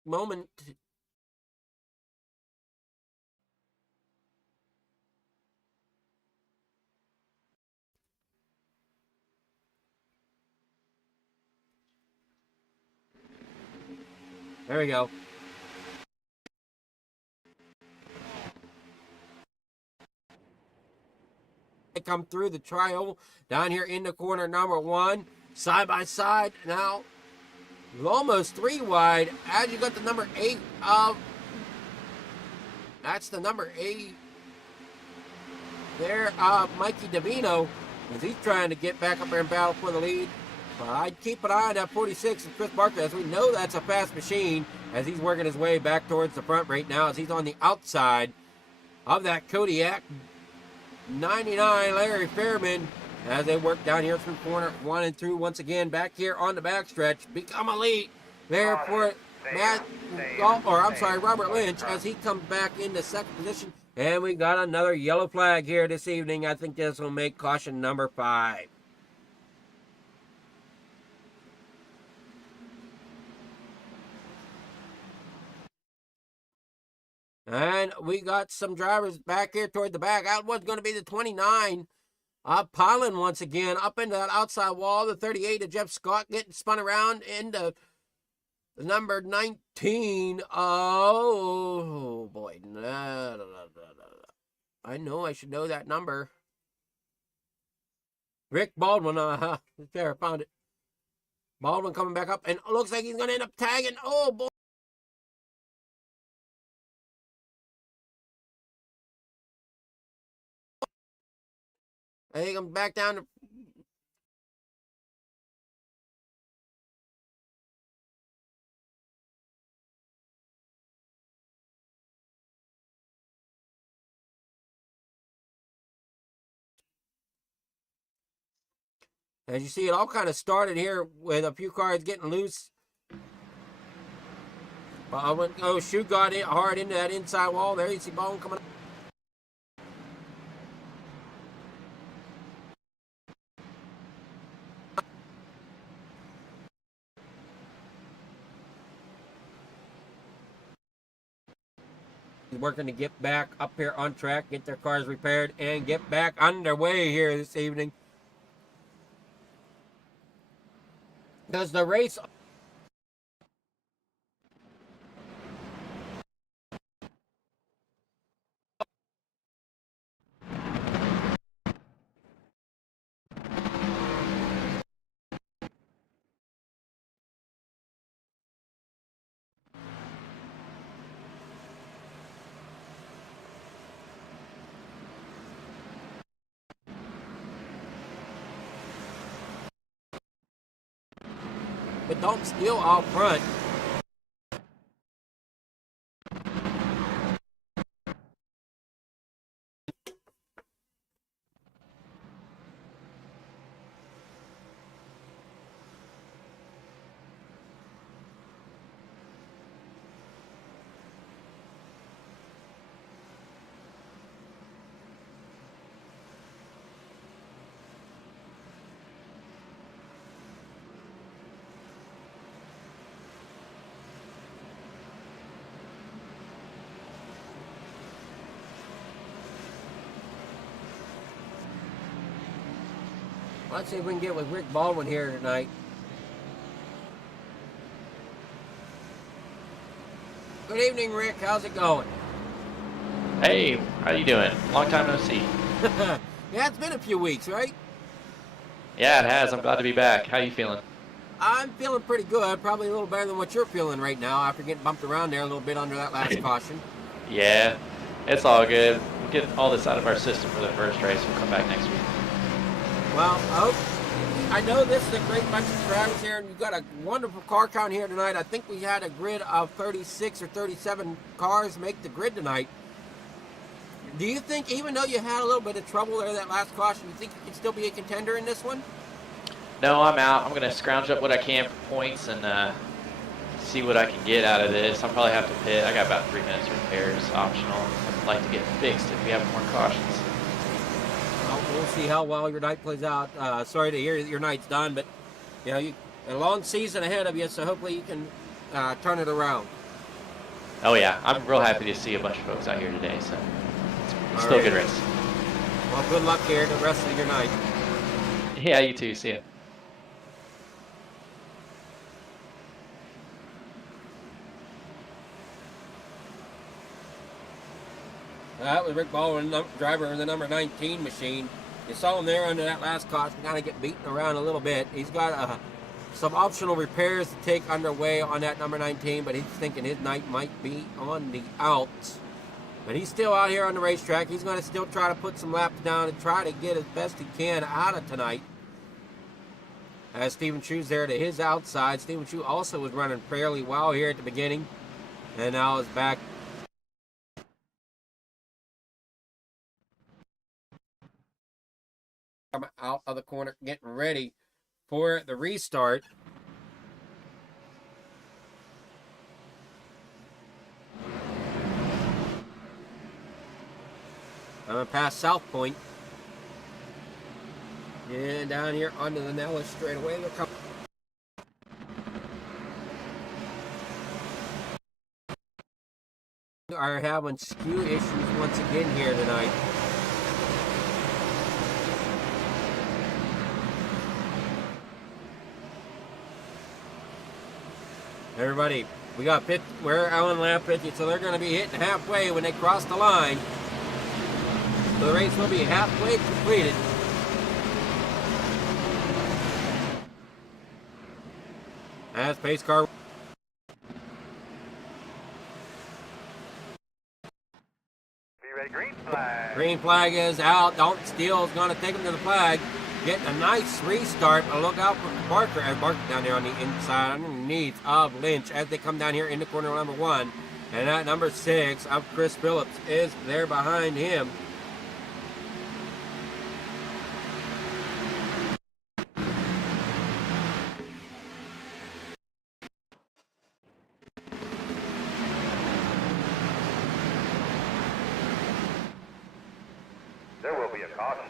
Moment. There we go. They come through the trial down here in the corner number 1, side by side. Now, almost 3 wide as you got the number 8 of. That's the number 8 there, Mikey Davino, as he's trying to get back up there and battle for the lead. But I'd keep an eye on that 46 of Chris Barker, as we know that's a fast machine, as he's working his way back towards the front right now, as he's on the outside of that Kodiak 99 Larry Fairman, as they work down here through corner 1 and through once again back here on the backstretch. Become elite there for Robert Lynch, as he comes back into second position. And we got another yellow flag here this evening. I think this will make caution number 5. And we got some drivers back here toward the back. That was going to be the 29. Pollen once again up into that outside wall. The 38 of Jeff Scott getting spun around into the number 19. Oh, boy. I know I should know that number. Rick Baldwin. There, I found it. Baldwin coming back up. And it looks like he's going to end up tagging. Oh, boy. I think I'm back down to. As you see, it all kind of started here with a few cars getting loose. Shoe got it hard into that inside wall. There you see Baldwin coming up. Working to get back up here on track, get their cars repaired, and get back underway here this evening. Does the race but don't steal out front? Let's see if we can get with Rick Baldwin here tonight. Good evening, Rick. How's it going? Hey, how you doing? Long time no see. Yeah, it's been a few weeks, right? Yeah, it has. I'm glad to be back. How you feeling? I'm feeling pretty good. Probably a little better than what you're feeling right now after getting bumped around there a little bit under that last caution. Yeah, it's all good. We'll get all this out of our system for the first race. We'll come back next week. Well, I know this is a great bunch of drivers here, and you've got a wonderful car count here tonight. I think we had a grid of 36 or 37 cars make the grid tonight. Do you think, even though you had a little bit of trouble there that last caution, you think you can still be a contender in this one? No, I'm out. I'm going to scrounge up what I can for points and see what I can get out of this. I'll probably have to pit. I got about 3 minutes of repairs optional. I'd like to get fixed if we have more cautions. Well, we'll see how well your night plays out. Sorry to hear that your night's done, but you know, a long season ahead of you, so hopefully you can turn it around. Oh yeah, I'm real happy to see a bunch of folks out here today, so it's still a good race. Well, good luck here the rest of your night. Yeah, you too. See ya. That was Rick Baldwin, driver of the number 19 machine. You saw him there under that last caution, kind of get beaten around a little bit. He's got some optional repairs to take underway on that number 19, but he's thinking his night might be on the outs. But he's still out here on the racetrack. He's going to still try to put some laps down and try to get as best he can out of tonight. As Stephen Chu's there to his outside. Stephen Chu also was running fairly well here at the beginning, and now is back. Out of the corner, getting ready for the restart. I'm going to pass South Point. And down here onto the Nellis straightaway. They're coming. Are having skew issues once again here tonight. Everybody, we got pit. We're on lap 50, so they're going to be hitting halfway when they cross the line. So the race will be halfway completed. As pace car. Be ready, green flag. Green flag is out. Dalton Steele is going to take him to the flag. Getting a nice restart, but look out for Barker. And Barker down there on the inside, underneath of Lynch as they come down here into corner number 1. And that number 6 of Chris Phillips is there behind him. There will be a caution.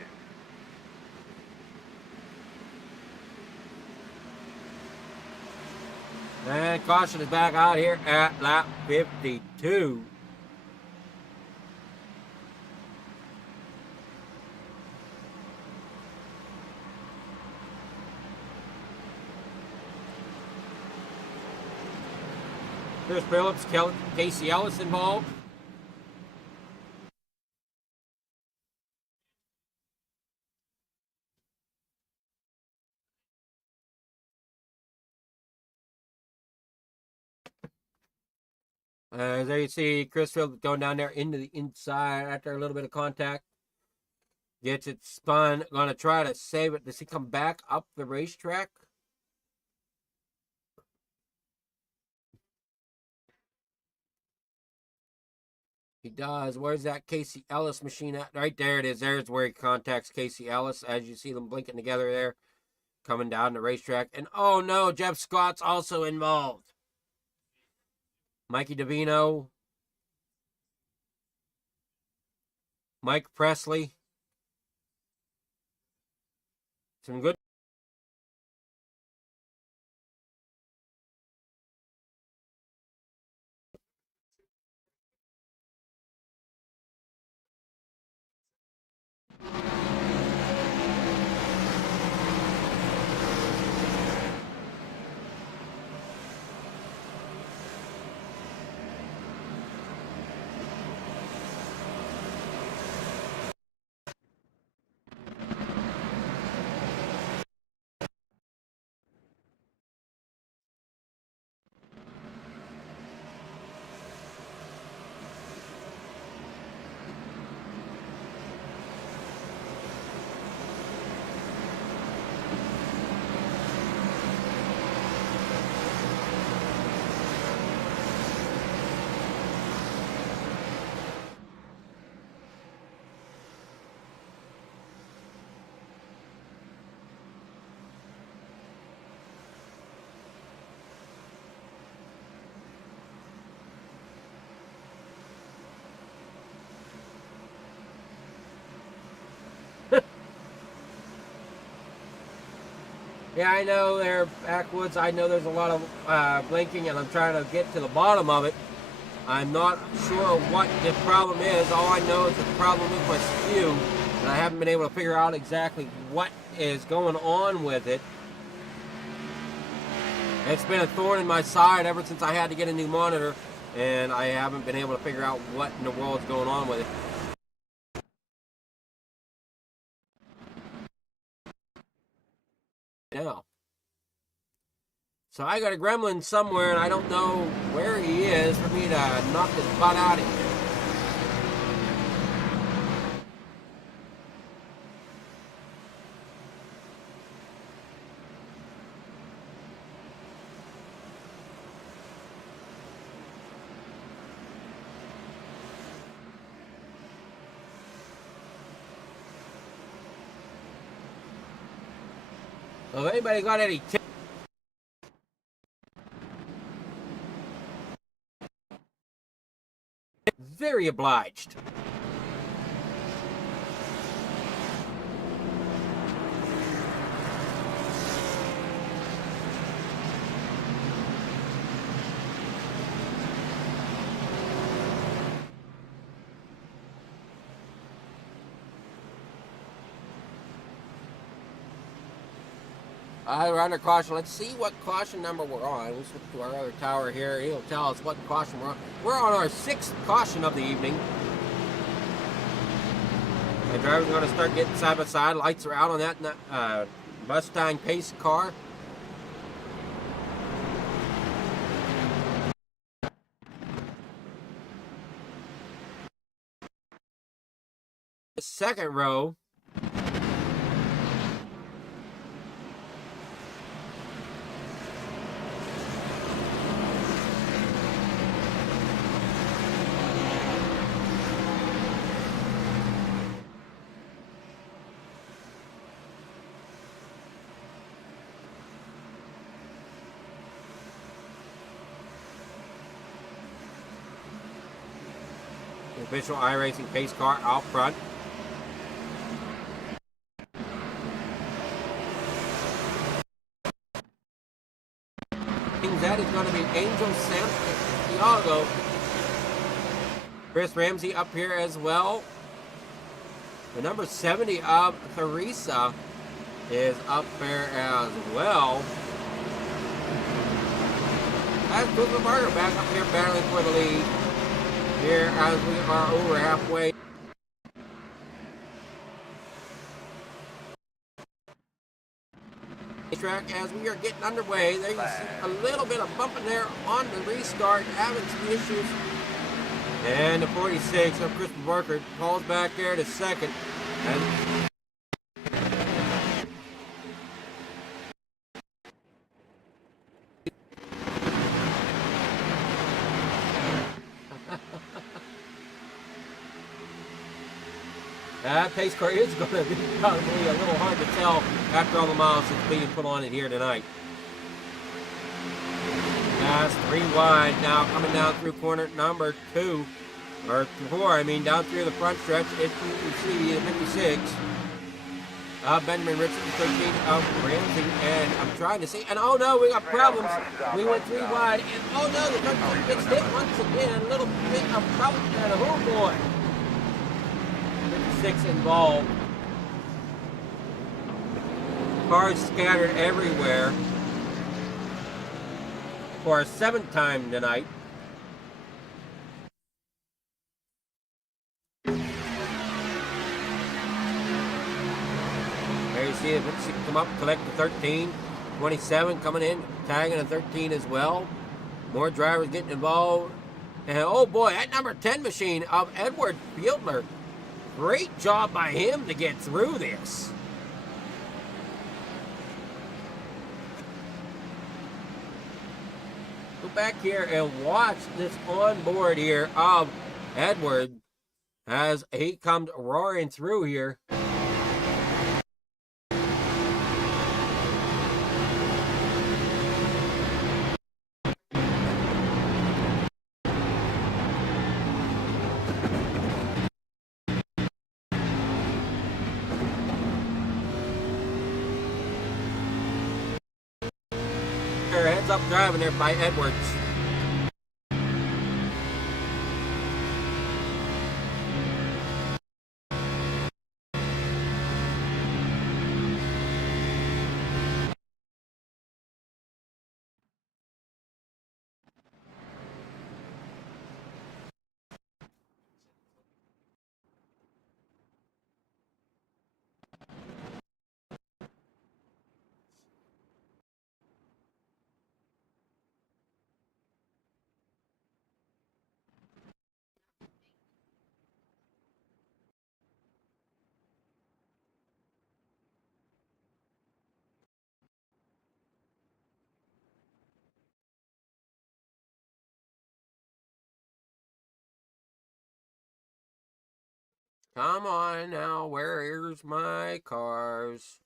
And caution is back out here at lap 52. Chris Phillips, Casey Ellis involved. There you see Chris Phillips going down there into the inside after a little bit of contact. Gets it spun. Going to try to save it. Does he come back up the racetrack? He does. Where's that Casey Ellis machine at? Right there it is. There's where he contacts Casey Ellis. As you see them blinking together there. Coming down the racetrack. And oh no, Jeff Scott's also involved. Mikey Davino, Mike Presley, some good. Yeah, I know they're backwoods. I know there's a lot of blinking, and I'm trying to get to the bottom of it. I'm not sure what the problem is. All I know is the problem with my skew, and I haven't been able to figure out exactly what is going on with it. It's been a thorn in my side ever since I had to get a new monitor, and I haven't been able to figure out what in the world is going on with it. Now, so I got a gremlin somewhere, and I don't know where he is for me to knock his butt out of here. So if anybody got any tips, very obliged. We're under caution. Let's see what caution number we're on. We'll switch to our other tower here. He'll tell us what caution we're on. We're on our 6th caution of the evening. The driver's going to start getting side by side. Lights are out on that Mustang pace car. The second row. The official iRacing pace car out front. That is going to be Angel Santiago. Chris Ramsey up here as well. The number 70 of Theresa is up there as well. That's Cooper Barger back up here battling for the lead. Here as we are over halfway. Track as we are getting underway. There you see a little bit of bumping there on the restart, having some issues. And the 46 of Chris Barker falls back there to second. And that pace car is going to be probably a little hard to tell after all the miles that's being put on it here tonight. That's 3 wide now, coming down through corner number 2, or 4, I mean, down through the front stretch. It's you see the 56. Benjamin Richardson, 13 of Ramsey, and I'm trying to see, and oh no, we got problems. We went 3 wide, and oh no, the 13 gets hit once again. A little bit of problem there. Oh boy. 56 involved. Cars scattered everywhere for a 7th time tonight. There you see the 56 come up, collect the 13. 27 coming in, tagging a 13 as well. More drivers getting involved. And oh boy, that number 10 machine of Edward Fieldler. Great job by him to get through this. Go back here and watch this onboard here of Edward as he comes roaring through here. there. Heads up driving there by Edwards. Come on now, where's my cars?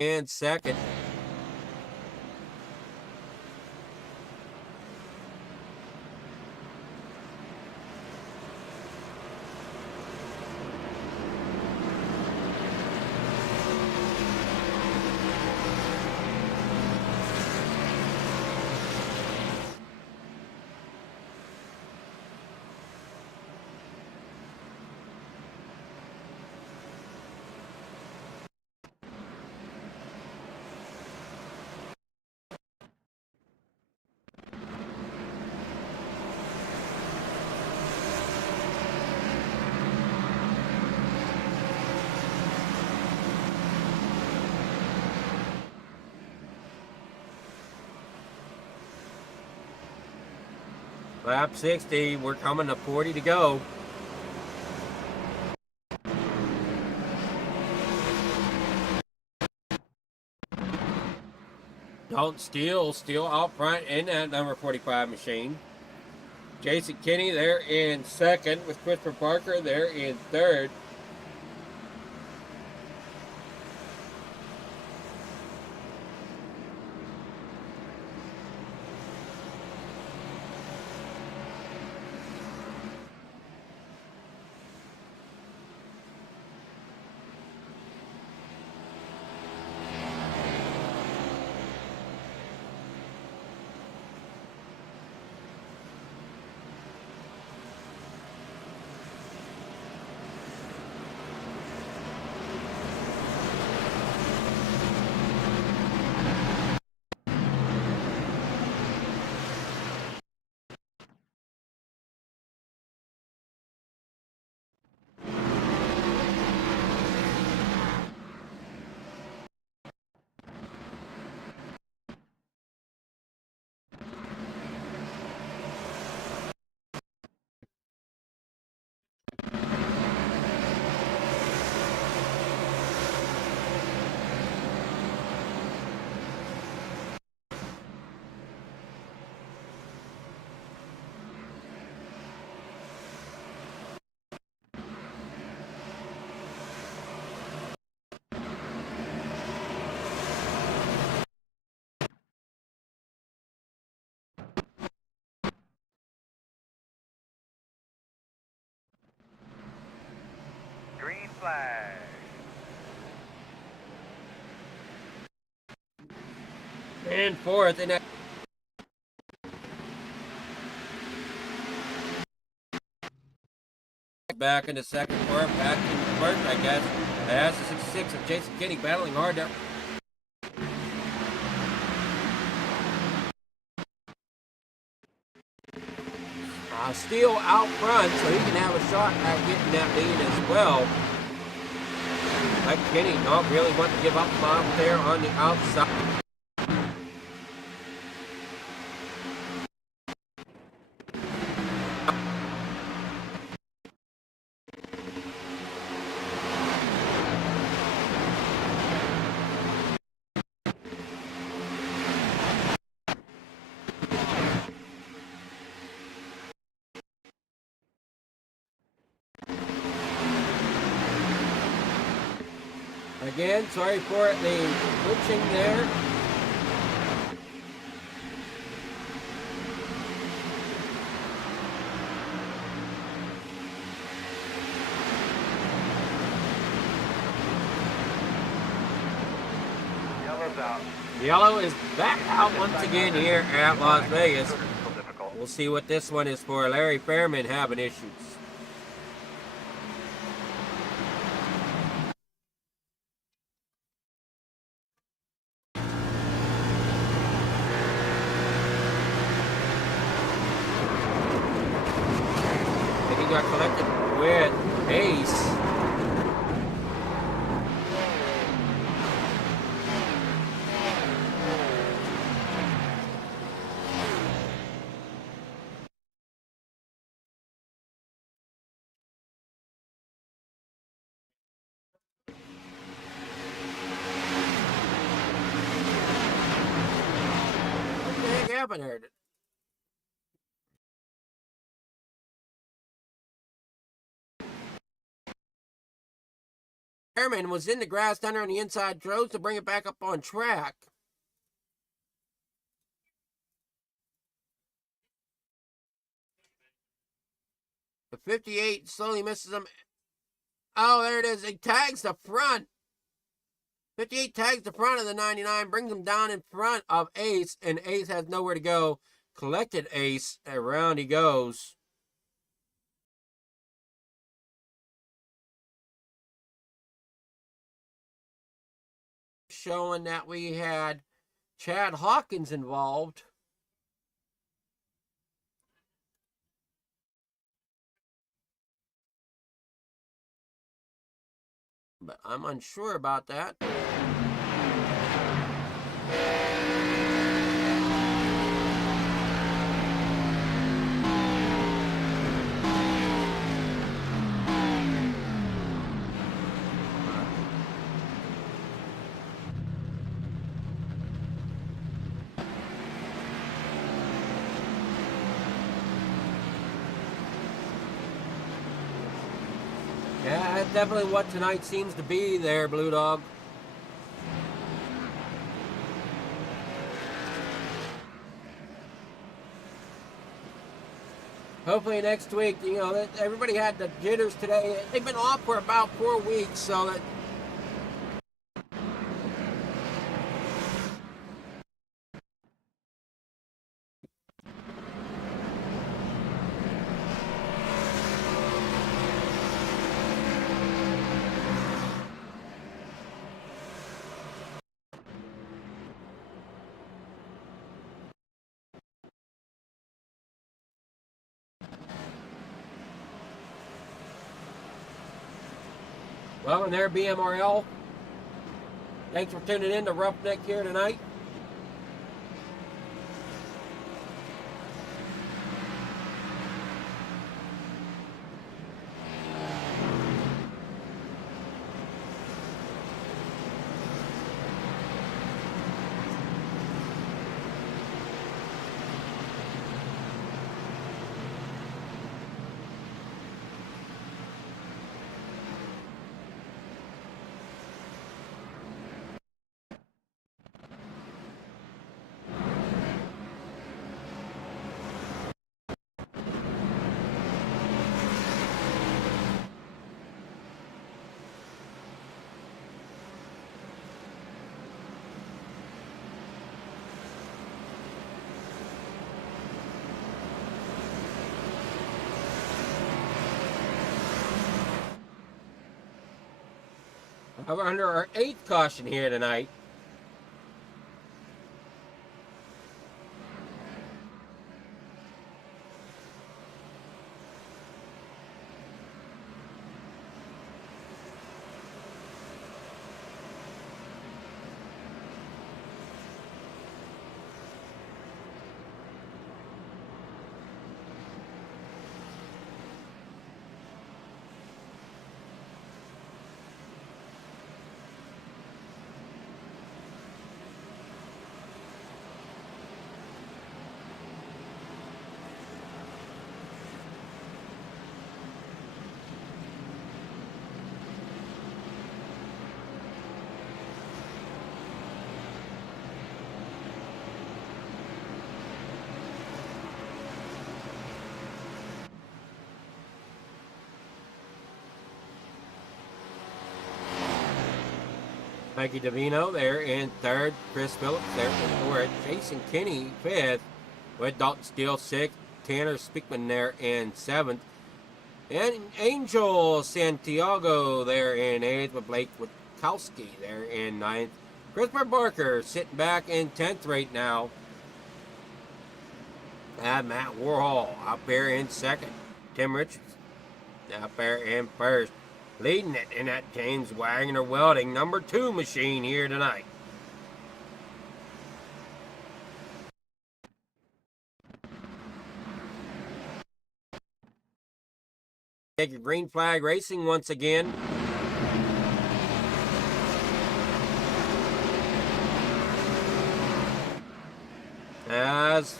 And second. Lap 60, we're coming to 40 to go. Don't steal, still out front in that number 45 machine. Jason Kinney there in second with Christopher Parker there in third. Green flag. And fourth in that Back in the second, or back in the first, I guess. That's the 66 of Jason Kinney battling hard there. Steele out front, so he can have a shot at getting that lead as well. Like Kinney not really wanting to give up out there on the outside. Again, sorry for the glitching there. Yellow's out. Yellow is back out once again here at Las Vegas. Still difficult. We'll see what this one is for. Larry Fairman having issues. And he got collected with Ace. What the heck happened there? Airman was in the grass down there on the inside, drove to bring it back up on track. The 58 slowly misses him. Oh, there it is. He tags the front. 58 tags the front of the 99, brings him down in front of Ace, and Ace has nowhere to go. Collected Ace, around he goes. Showing that we had Chad Hawkins involved. But I'm unsure about that. Yeah, that's definitely what tonight seems to be there, Blue Dog. Hopefully next week, you know, everybody had the jitters today. They've been off for about 4 weeks, so that well, and there, BMRL. Thanks for tuning in to Roughneck here tonight. We're under our 8th caution here tonight. Mikey Davino there in 3rd. Chris Phillips there in 4th. Jason Kinney 5th. With Dalton Steele 6th. Tanner Speakman there in 7th. And Angel Santiago there in 8th. With Blake Witkowski there in 9th. Christopher Barker sitting back in 10th right now. And Matt Warhol up there in 2nd. Tim Richards up there in 1st. Leading it in that James Wagoner Welding number 2 machine here tonight. Take your green flag racing once again. As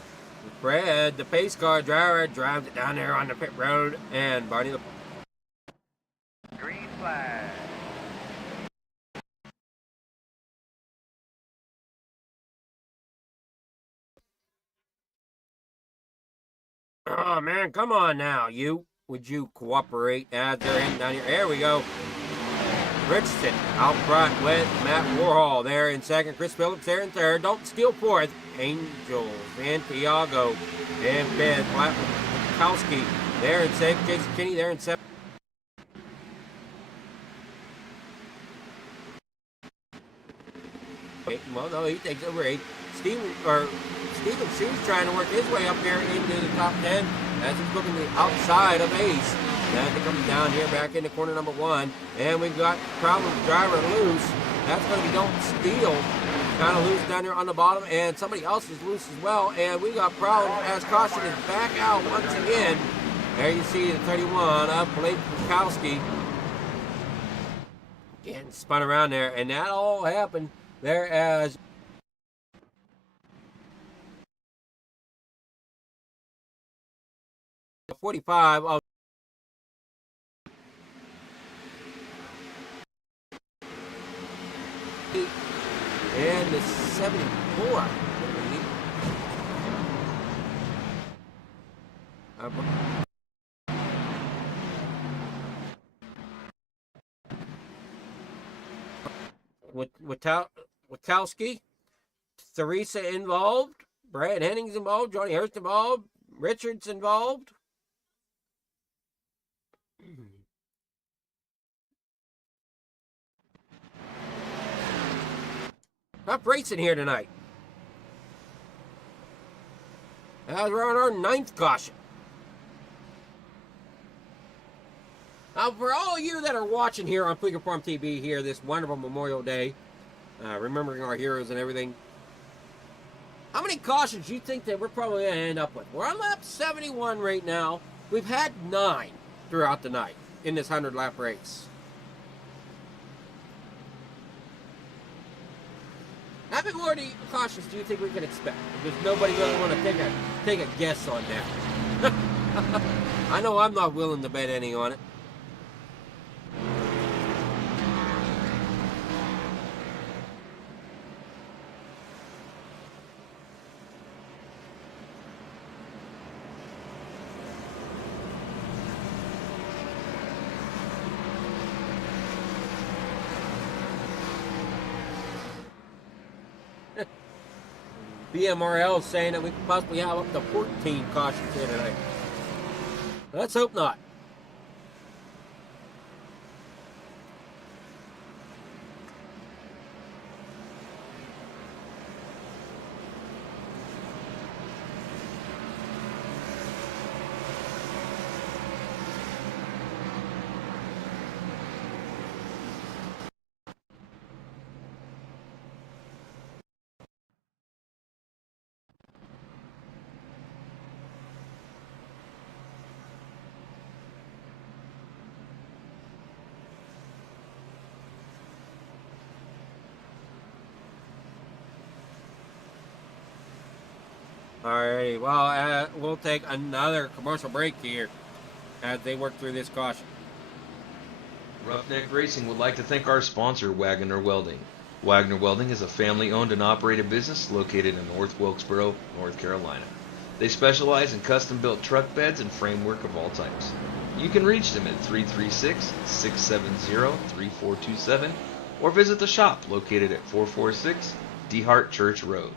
Fred, the pace car driver, drives it down there on the pit road, and Barney the Green flag. Oh man, come on now, you. Would you cooperate as they're in down here? There we go. Richardson out front with Matt Warhol there in 2nd. Chris Phillips there in 3rd. Dalton Steele 4th. Angel Santiago in 5th. Witkowski there in 6th. Jason Kinney there in 7th. Well, no, he takes over 8th. Steven Shoe's trying to work his way up here into the top 10 as he's looking the outside of Ace. As he comes down here back into corner number 1. And we've got problem driver loose. That's going to be Dalton Steele. Kind of loose down here on the bottom. And somebody else is loose as well. And we got problem as caution is back out once again. There you see the 31 of Blake Witkowski. Getting spun around there. And that all happened there as 45 of and the 74. Witkowski, Theresa involved, Brad Hennings involved, Johnny Hurst involved, Richards involved. Tough racing here tonight. As we're on our 9th caution. Now, for all of you that are watching here on Fleeger Farm TV here this wonderful Memorial Day, remembering our heroes and everything, how many cautions do you think that we're probably going to end up with? We're on lap 71 right now. We've had 9 throughout the night in this 100-lap race. How many more cautions do you think we can expect? Because nobody really want to take a guess on that. I know I'm not willing to bet any on it. BMRL is saying that we could possibly have up to 14 cautions here tonight. Let's hope not. Alrighty, well, we'll take another commercial break here as they work through this caution. Roughneck Racing would like to thank our sponsor, Wagoner Welding. Wagoner Welding is a family-owned and operated business located in North Wilkesboro, North Carolina. They specialize in custom-built truck beds and framework of all types. You can reach them at 336-670-3427 or visit the shop located at 446 DeHart Church Road.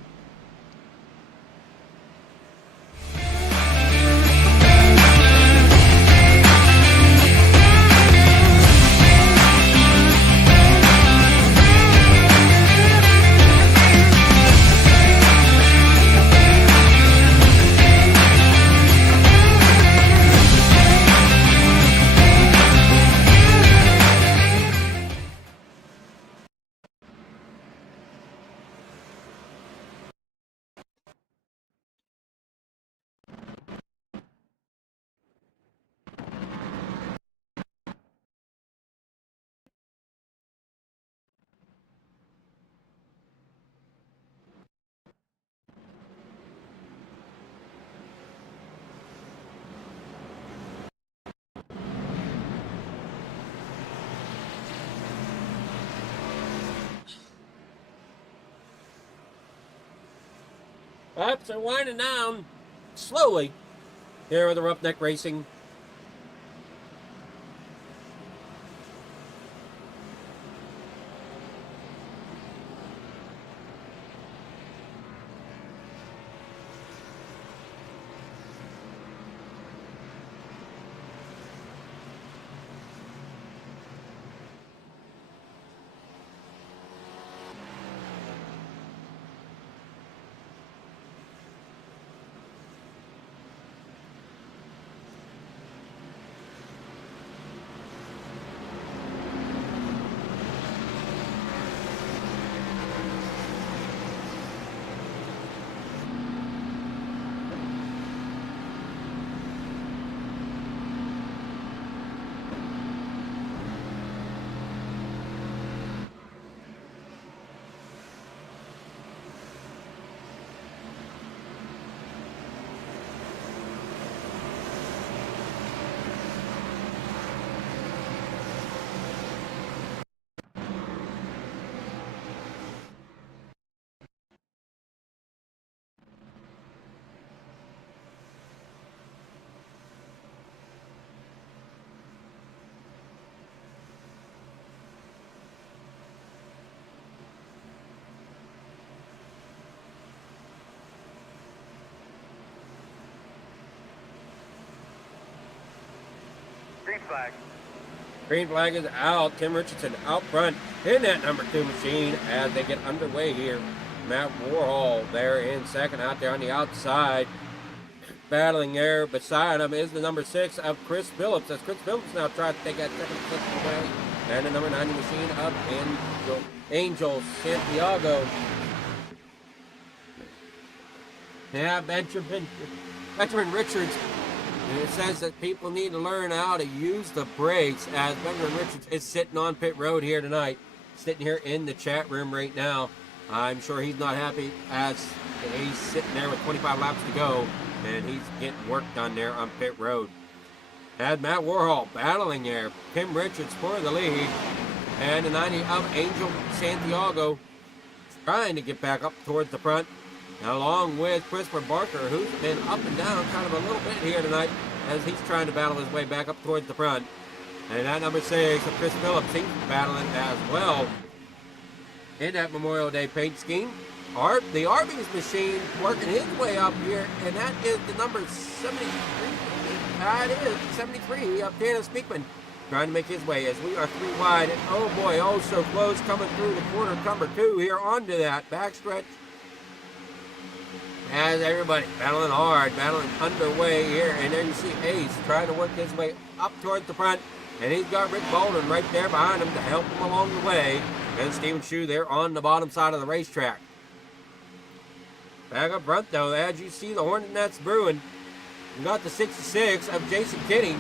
Laps are winding down slowly here with the Roughneck Racing. Green flag. Green flag is out. Tim Richardson out front in that number 2 machine as they get underway here. Matt Warhol there in second, out there on the outside. Battling there beside him is the number 6 of Chris Phillips, as Chris Phillips now tries to take that second position away. And the number 90 machine of Angel Santiago. Yeah, Benjamin Richards. And it says that people need to learn how to use the brakes, as Benjamin Richards is sitting on pit road here tonight, sitting here in the chat room right now. I'm sure he's not happy as he's sitting there with 25 laps to go, and he's getting work done there on pit road. Had Matt Warhol battling there. Tim Richards for the lead, and the 90 of Angel Santiago trying to get back up towards the front, along with Christopher Barker, who's been up and down kind of a little bit here tonight as he's trying to battle his way back up towards the front. And that number 6 of Chris Phillips, he's battling as well in that Memorial Day paint scheme. The Arby's machine working his way up here, and that is the number 73. That is 73 of Tanner Speakman, trying to make his way as we are 3 wide. And oh boy, oh so close, coming through the corner number 2 here onto that backstretch. As everybody battling hard, battling underway here, and there you see Ace trying to work his way up towards the front, and he's got Rick Bolden right there behind him to help him along the way, and Steven Shue there on the bottom side of the racetrack. Back up front though, as you see the Hornet Nets brewing, you got the 66 of Jason Kinney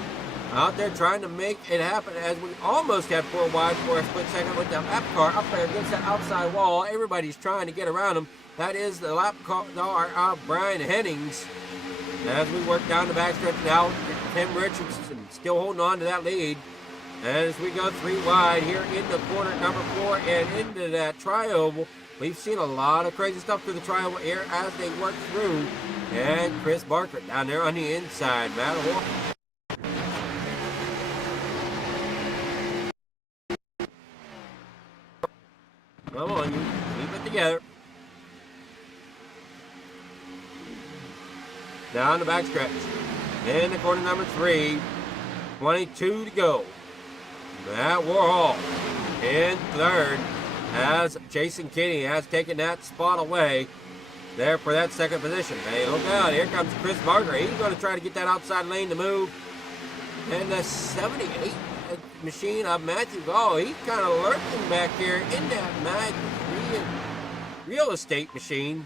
out there trying to make it happen, as we almost had 4 wide for a split second with that lap car up there against that outside wall. Everybody's trying to get around him. That is the lap car of Brian Hennings. As we work down the backstretch now, Tim Richardson still holding on to that lead. As we go 3 wide here into corner number 4 and into that tri-oval. We've seen a lot of crazy stuff through the tri-oval here as they work through. And Chris Barker down there on the inside. Matt Hall. Come on, you keep it together. Down the backstretch. In the corner number 3. 22 to go. Matt Warhol in third as Jason Kinney has taken that spot away there for that second position. Hey, look out. Here comes Chris Barker. He's going to try to get that outside lane to move. And the 78 machine of Matthew Gall, he's kind of lurking back here in that real estate machine.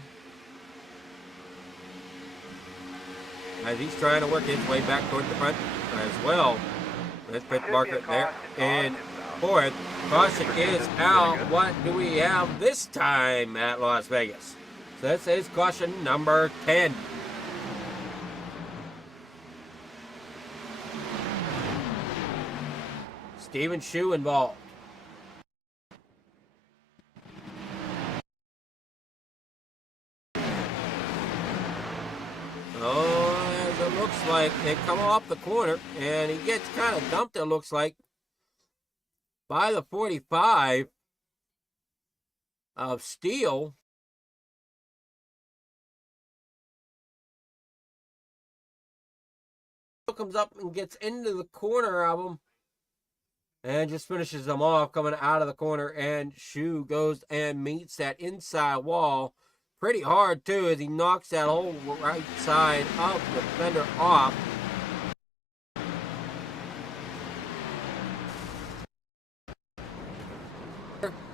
As he's trying to work his way back toward the front as well. Let's put Barker there. And fourth, caution is out. What do we have this time at Las Vegas? So this is caution number 10. Steven Shue involved. Oh, as it looks like they come off the corner, and he gets kind of dumped, it looks like, by the 45 of Steele. Comes up and gets into the corner of him and just finishes them off coming out of the corner, and Shue goes and meets that inside wall pretty hard too as he knocks that whole right side of the fender off.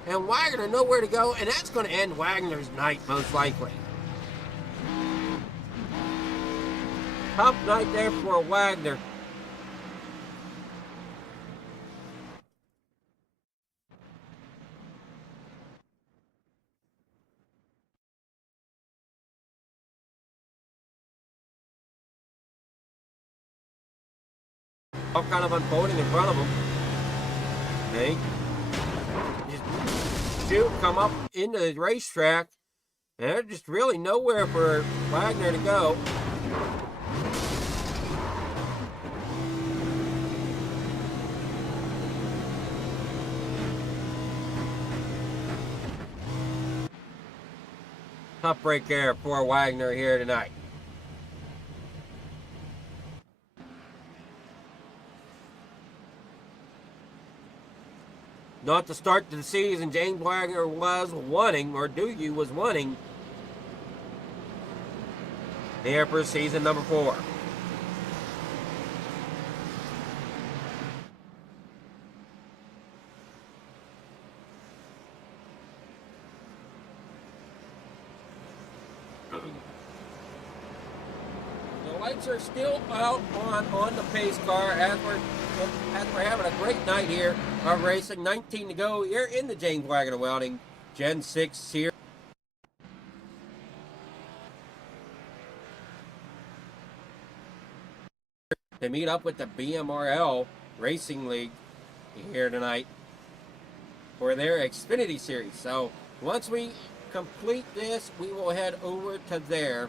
And Wagoner nowhere to go, and that's going to end Wagner's night most likely. Tough night there for Wagoner. All kind of unfolding in front of him. Okay. Just shoot, come up into the racetrack, and there's just really nowhere for Wagoner to go. Tough break there for Wagoner here tonight. Not to start the season, James Wagoner was wanting, or Dugu was wanting, here for season number 4. The lights are still out on the pace car as we're having a great night here of racing. 19 to go here in the James Wagoner Welding Gen 6 here. To meet up with the BMRL Racing League here tonight for their Xfinity Series. So once we complete this, we will head over to there.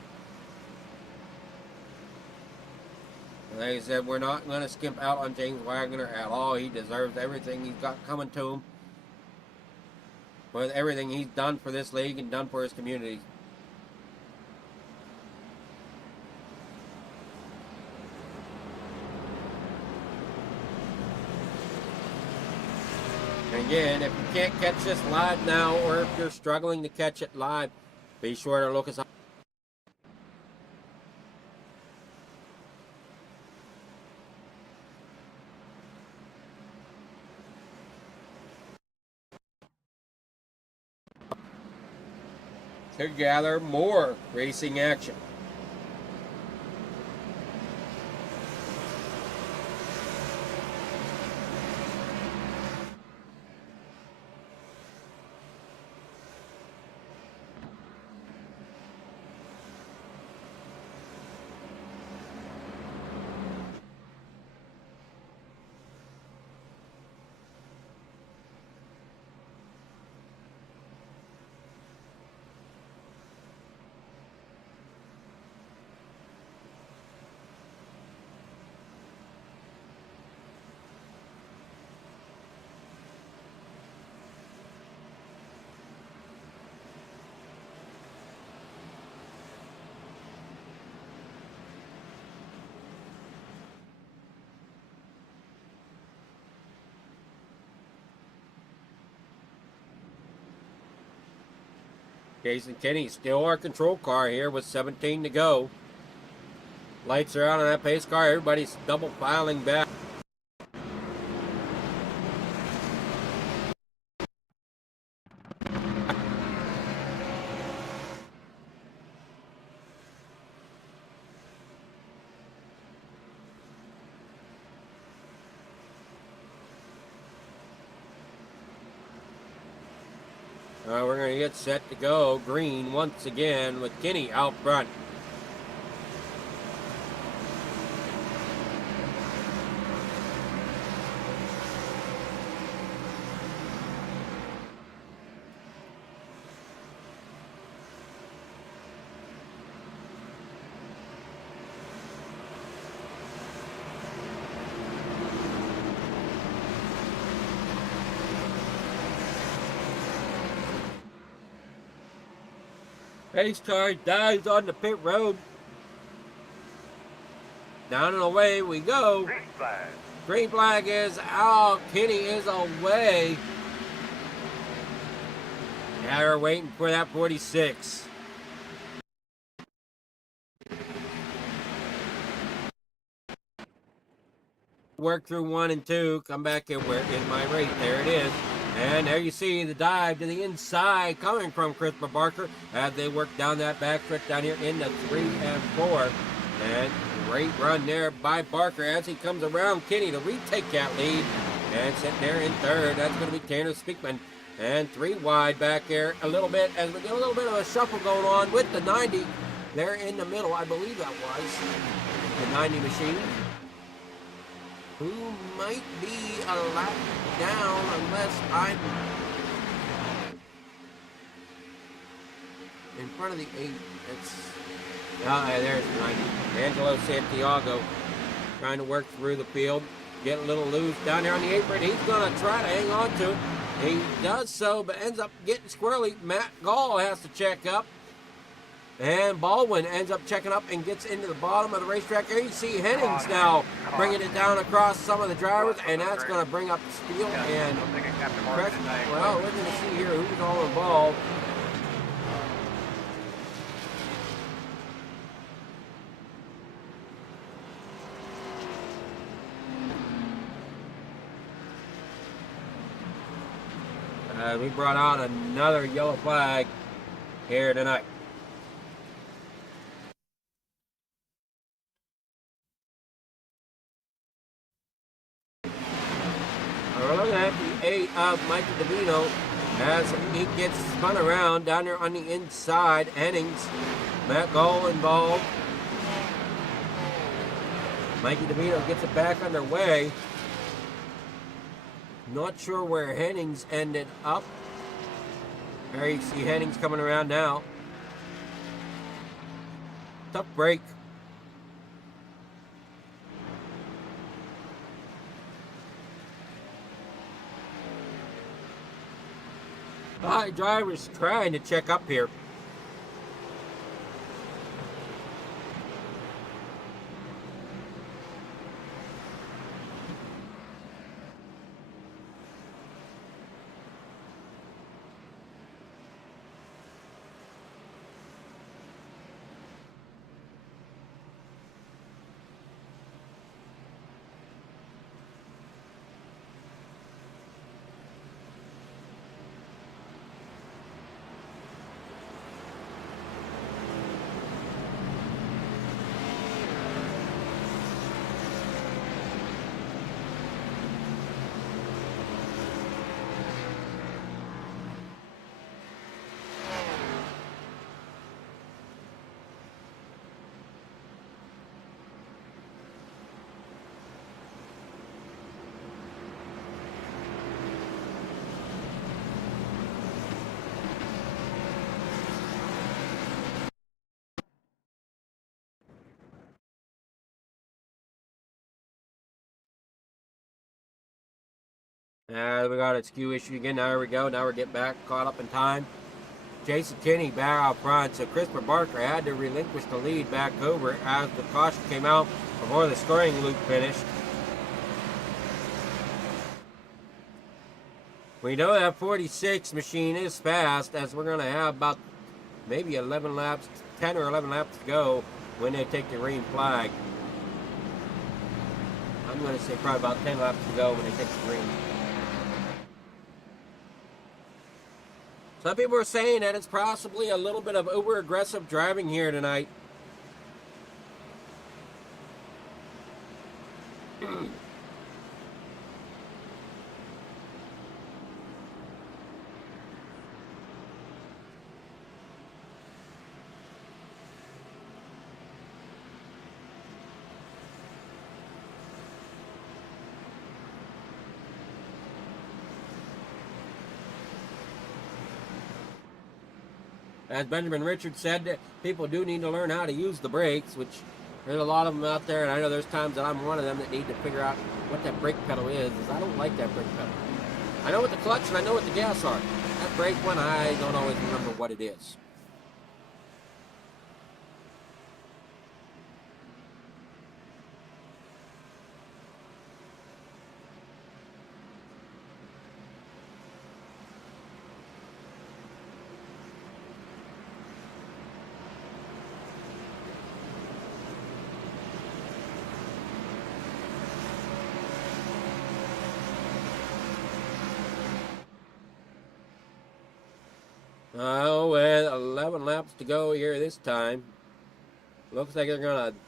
Like I said, we're not going to skimp out on James Wagoner at all. He deserves everything he's got coming to him, with everything he's done for this league and done for his community. And again, if you can't catch this live now, or if you're struggling to catch it live, be sure to look us up. To gather more racing action. Jason Kinney still our control car here with 17 to go. Lights are out on that pace car. Everybody's double filing back. We're going to get set to go. Green once again with Kinney out front. Pace car dives on the pit road. Down and away we go. Green flag. Green flag is out. Kinney is away. Now we're waiting for that 46. Work through 1 and 2. Come back in where in my rate. There it is. And there you see the dive to the inside coming from Christopher Barker as they work down that back stretch down here into 3 and 4. And great run there by Barker as he comes around Kinney to retake that lead. And sitting there in third, that's going to be Tanner Speakman. And 3 wide back there a little bit as we get a little bit of a shuffle going on with the 90 there in the middle. I believe that was the 90 machine, who might be a lap down unless I'm in front of the 8. There's the 90. Angelo Santiago trying to work through the field. Get a little loose down there on the apron. He's going to try to hang on to it. He does so, but ends up getting squirrely. Matt Gall has to check up. And Baldwin ends up checking up and gets into the bottom of the racetrack. Here you see Hennings now bringing it down across some of the drivers, and that's going to bring up Steele and well, we're going to see here who's all involved. We brought out another yellow flag here tonight. We're looking at the 8 of Mikey DeVino as he gets spun around down there on the inside. Hennings, Matt Gall involved. Mikey DeVino gets it back underway. Not sure where Hennings ended up. There you see Hennings coming around now. Tough break. Drivers trying to check up here. We got a skew issue again. Now here we go. Now we're getting back, caught up in time. Jason Kinney back out front. So Christopher Barker had to relinquish the lead back over as the caution came out before the scoring loop finished. We know that 46 machine is fast, as we're going to have about maybe 11 laps, 10 or 11 laps to go when they take the green flag. I'm going to say probably about 10 laps to go when they take the green. Some people are saying that it's possibly a little bit of over-aggressive driving here tonight. As Benjamin Richards said, that people do need to learn how to use the brakes, which there's a lot of them out there, and I know there's times that I'm one of them that need to figure out what that brake pedal is I don't like that brake pedal. I know what the clutch and I know what the gas are. That brake one, I don't always remember what it is. Oh, with 11 laps to go here this time. Looks like they're going to...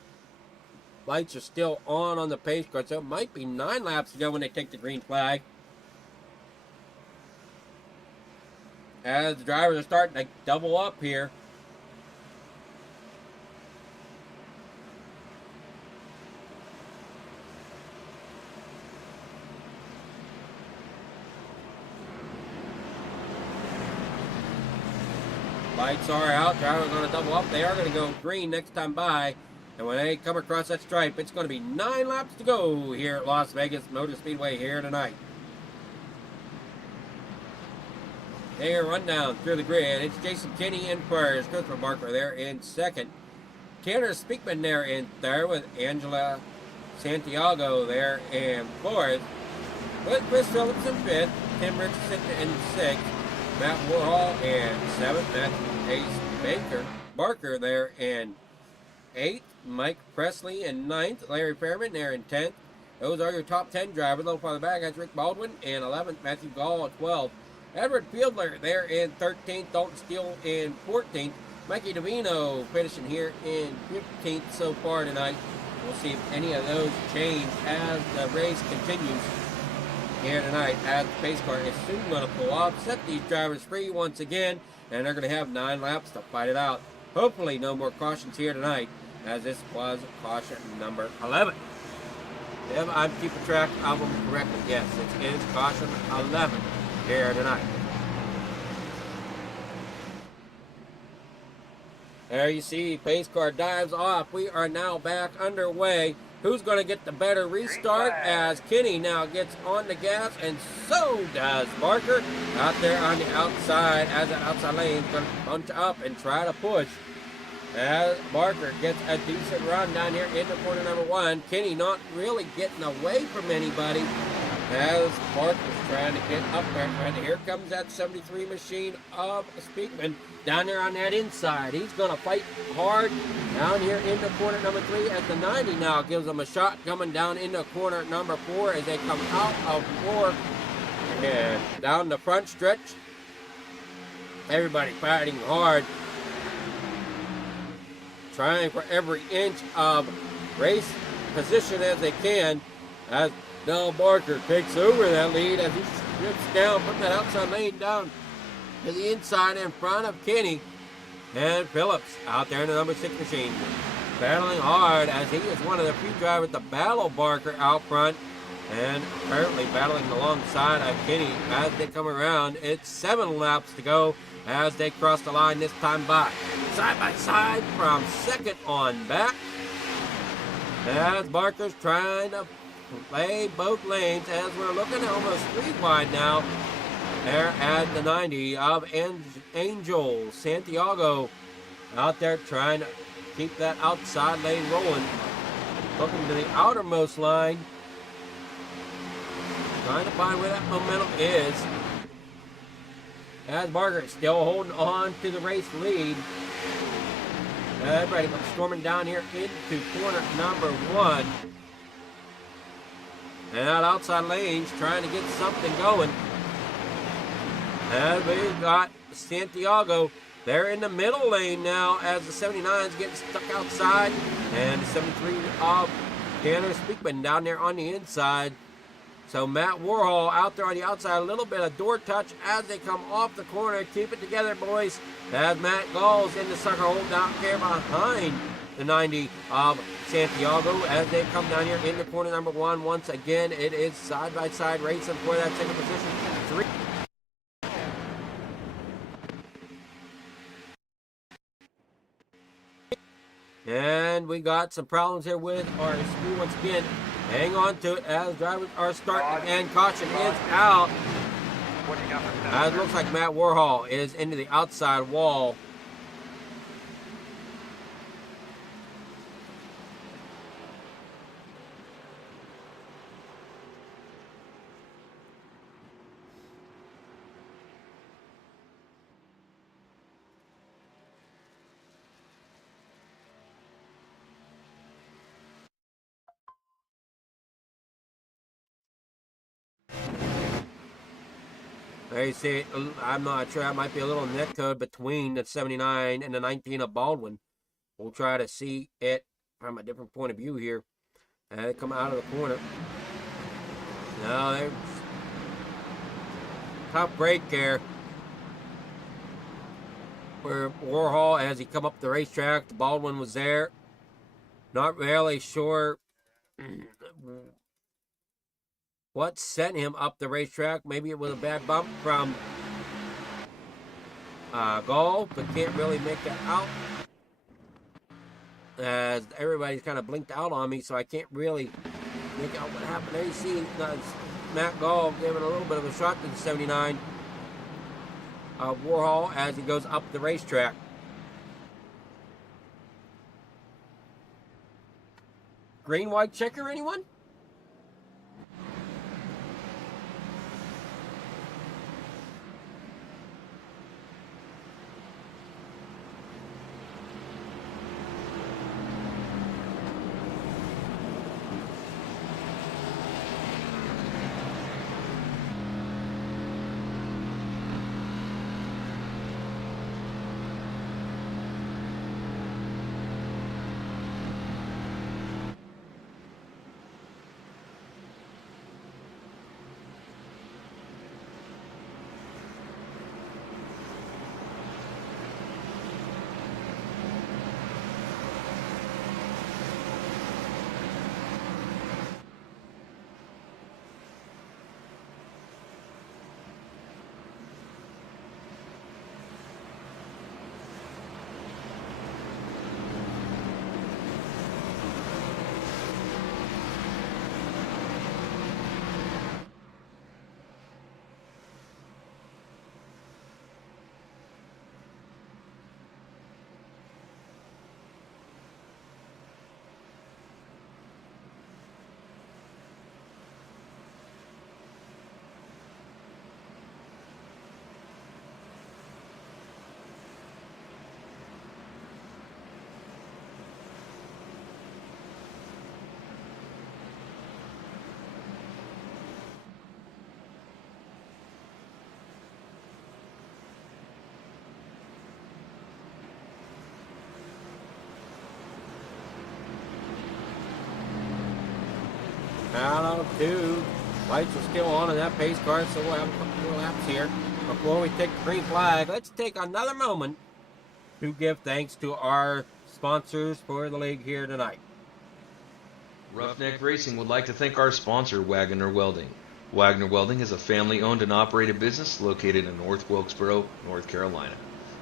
Lights are still on the pace car, so it might be 9 laps to go when they take the green flag. As the drivers are starting to double up here. Lights are out, drivers are going to double up. They are going to go green next time by. And when they come across that stripe, it's going to be 9 laps to go here at Las Vegas Motor Speedway here tonight. Here, rundown through the grid. It's Jason Kinney in first. Christopher Barker there in second. Tanner Speakman there in third with Angela Santiago there in fourth. With Chris Phillips in fifth. Tim Richardson in sixth. Matt Warhol in seventh. Matthew Ace Barker there in eighth. Mike Presley in ninth. Larry Fairman there in 10th. Those are your top 10 drivers. A little farther back, that's Rick Baldwin in 11th. Matthew Gall at 12th. Edward Fiedler there in 13th. Dalton Steele in 14th. Mikey Davino finishing here in 15th so far tonight. We'll see if any of those change as the race continues here tonight, as the pace car is soon going to pull off, set these drivers free once again, and they're going to have 9 laps to fight it out. Hopefully no more cautions here tonight, as this was caution number 11. If I'm keeping track of them correctly, yes, it is caution 11 here tonight. There you see, pace car dives off. We are now back underway. Who's going to get the better restart as Kenny now gets on the gas, and so does Barker out there on the outside, as that outside lane is going to bunch up and try to push. As Barker gets a decent run down here into corner number 1. Kenny not really getting away from anybody as Barker's trying to get up there. And here comes that 73 machine of Speakman down there on that inside. He's going to fight hard down here into corner number 3 as the 90 now gives him a shot coming down into corner number 4 as they come out of 4 and down the front stretch. Everybody fighting hard, trying for every inch of race position as they can, as Del Barker takes over that lead as he strips down, putting that outside lane down to the inside in front of Kenny. And Phillips out there in the number 6 machine, battling hard as he is one of the few drivers to battle Barker out front, and apparently battling alongside of Kenny as they come around. It's 7 laps to go as they cross the line this time by side from second on back, as Barker's trying to play both lanes as we're looking at almost 3 wide now there at the 90 of Angel Santiago out there trying to keep that outside lane rolling, looking to the outermost line, trying to find where that momentum is. as Margaret still holding on to the race lead. Everybody storming down here into corner number 1. And out outside lanes trying to get something going. And we've got Santiago. They're in the middle lane now as the 79 is getting stuck outside. And the 73 of Tanner Speakman down there on the inside. So Matt Warhol out there on the outside, a little bit of door touch as they come off the corner. Keep it together, boys. As Matt Gall's in the sucker hold down here behind the 90 of Santiago as they come down here into corner number 1. Once again, it is side-by-side racing for that second position. 3. And we got some problems here with our screw once again. Hang on to it as drivers are starting and caution is out. It looks like Matt Warhol is into the outside wall. They say, I'm not sure, that might be a little net code between the 79 and the 19 of Baldwin. We'll try to see it from a different point of view here. And they come out of the corner. Now there's tough break there for Warhol as he come up the racetrack. Baldwin was there. Not really sure what sent him up the racetrack. Maybe it was a bad bump from Gall, but can't really make that out. As everybody's kind of blinked out on me, so I can't really make out what happened. There you see Matt Gall giving a little bit of a shot to the 79 of Warhol as he goes up the racetrack. Green, white checker, anyone? Out on 2. Lights are still on in that pace car, so we'll have a couple more laps here before we take the green flag. Let's take another moment to give thanks to our sponsors for the league here tonight. Roughneck Racing would like to thank our sponsor, Wagoner Welding. Wagoner Welding is a family-owned and operated business located in North Wilkesboro, North Carolina.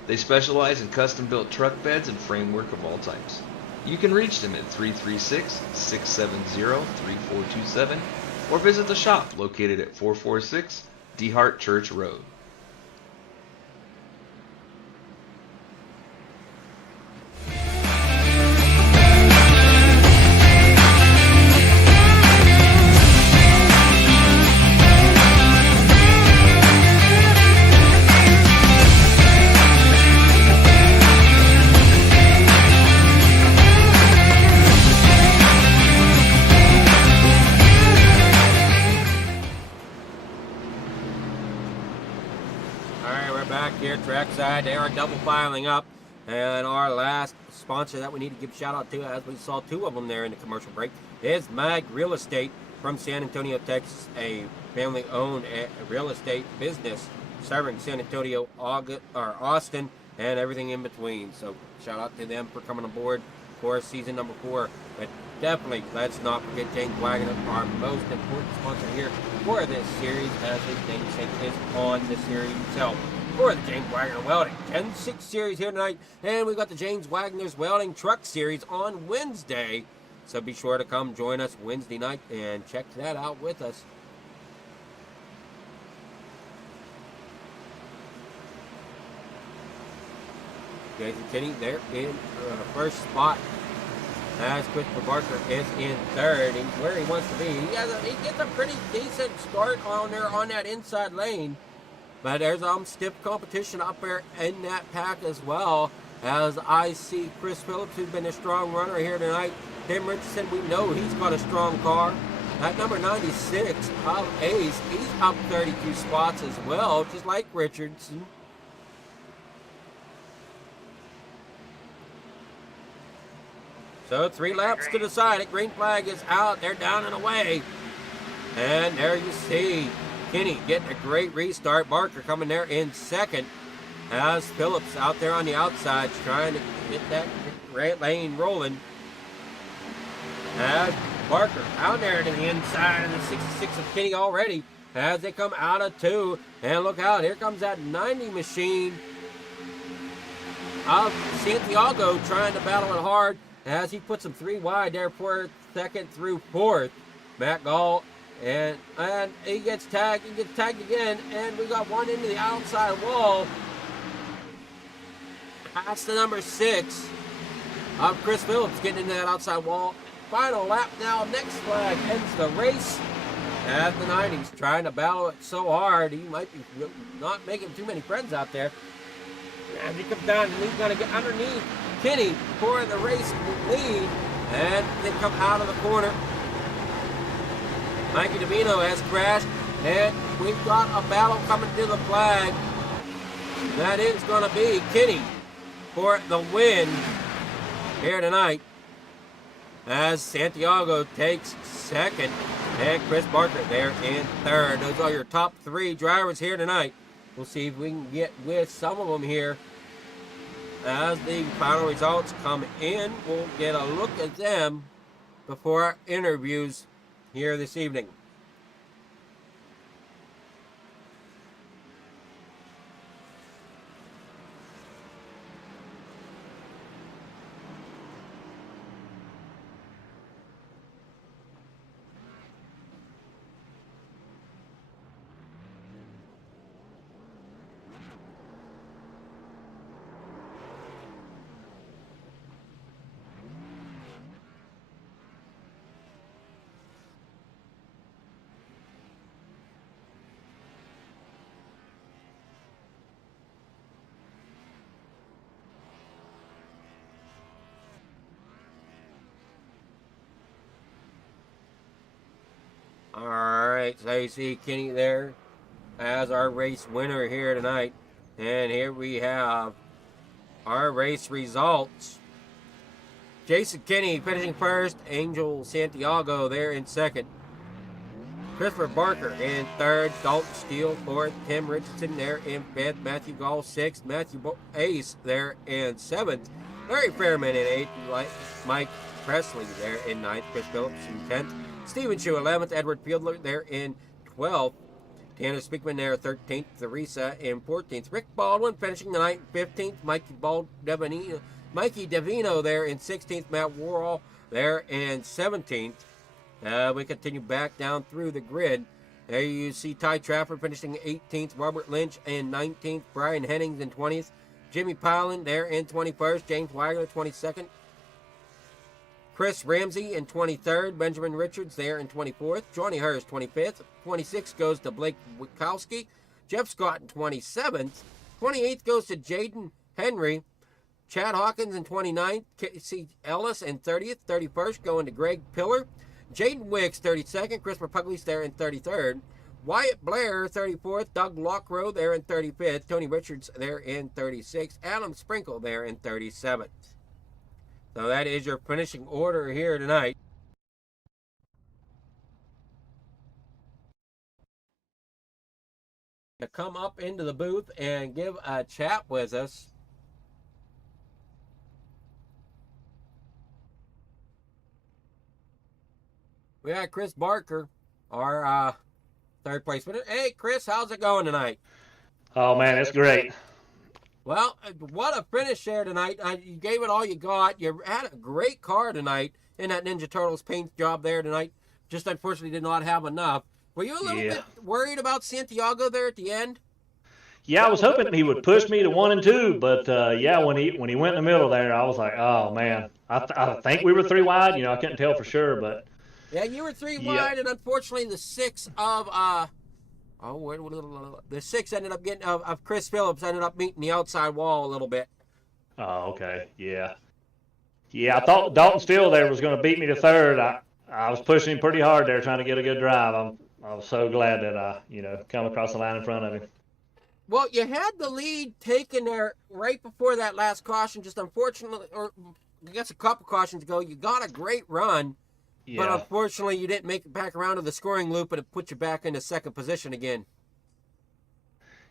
They specialize in custom-built truck beds and framework of all types. You can reach them at 336-670-3427 or visit the shop located at 446 DeHart Church Road. here trackside. They are double filing up. And our last sponsor that we need to give a shout out to, as we saw two of them there in the commercial break, is Mag Real Estate from San Antonio, Texas, a family-owned real estate business serving San Antonio, Austin, and everything in between. So shout out to them for coming aboard for season number 4. But definitely, let's not forget James Wagoner, our most important sponsor here for this series, as his namesake is on the series itself. For the James Wagoner Welding 10-6 series here tonight, and we've got the James Wagner's Welding Truck Series on Wednesday. So be sure to come join us Wednesday night and check that out with us. Jason Kinney there in first spot, as Christopher Barker is in third. He's where he wants to be. He gets a pretty decent start on there on that inside lane. But there's stiff competition up there in that pack as well, as I see Chris Phillips, who's been a strong runner here tonight. Tim Richardson, we know he's got a strong car. That number 96 of Ace, he's up 32 spots as well, just like Richardson. So 3 laps to decide it. Green flag is out. They're down and away. And there you see Kinney getting a great restart. Barker coming there in second, as Phillips out there on the outside trying to get that red lane rolling. As Barker out there to the inside of the 66 of Kinney already, as they come out of 2. And look out, here comes that 90 machine of Santiago trying to battle it hard, as he puts them 3 wide there for second through fourth. Matt Gall, and he gets tagged again, and we got one into the outside wall. That's the number 6 of Chris Phillips getting into that outside wall. Final lap now, next flag ends the race. As the 90's trying to battle it so hard, he might be not making too many friends out there. As he comes down, and he's going to get underneath Kinney for the race lead, and they come out of the corner. Mikey DeVino has crashed, and we've got a battle coming to the flag. That is going to be Kinney for the win here tonight, as Santiago takes second, and Chris Barker there in third. Those are your top 3 drivers here tonight. We'll see if we can get with some of them here as the final results come in. We'll get a look at them before our interviews here this evening. Alright, so you see Kinney there as our race winner here tonight. And here we have our race results. Jason Kinney finishing first. Angel Santiago there in second. Christopher Barker in third. Dalton Steele fourth. Tim Richardson there in fifth. Matthew Gall sixth. Matthew Ace there in seventh. Larry Fairman in eighth. Mike Presley there in ninth. Chris Phillips in 10th. Stephen Chu 11th. Edward Fiedler there in 12th. Tanner Speakman there 13th. Theresa in 14th. Rick Baldwin finishing the night in 15th. Mikey Davino there in 16th. Matt Worrell there in 17th. We continue back down through the grid. There you see Ty Trafford finishing 18th. Robert Lynch in 19th. Brian Hennings in 20th. Jimmy Powlin there in 21st. James Wagner 22nd. Chris Ramsey in 23rd. Benjamin Richards there in 24th. Johnny Hurst 25th. 26th goes to Blake Wikowski. Jeff Scott in 27th. 28th goes to Jaden Henry. Chad Hawkins in 29th. Casey Ellis in 30th. 31st going to Greg Pillar. Jaden Wicks 32nd. Christopher Pugliese there in 33rd. Wyatt Blair, 34th. Doug Lockrow there in 35th. Tony Richards there in 36th. Adam Sprinkle there in 37th. So that is your finishing order here tonight. To come up into the booth and give a chat with us. We got Chris Barker, our third place winner. Hey, Chris, how's it going tonight? Oh, man, it's great. Well, what a finish there tonight. You gave it all you got. You had a great car tonight in that Ninja Turtles paint job there tonight. Just unfortunately did not have enough. Were you a little bit worried about Santiago there at the end? Yeah, I was hoping he would push me to 1 and 2, but yeah, when he went in the middle there, I was like, oh man, I think we were 3 wide. You know, I couldn't tell for sure, but yeah, you were 3 wide, and unfortunately the 6 of the 6 ended up getting of Chris Phillips ended up meeting the outside wall a little bit. Oh, okay, yeah. I thought Dalton Steele there was going to beat me to 3rd. I was pushing him pretty hard there, trying to get a good drive. I was so glad that I, come across the line in front of him. Well, you had the lead taken there right before that last caution. Just unfortunately, or I guess a couple cautions ago, you got a great run, but unfortunately you didn't make it back around to the scoring loop, and it put you back into second position again.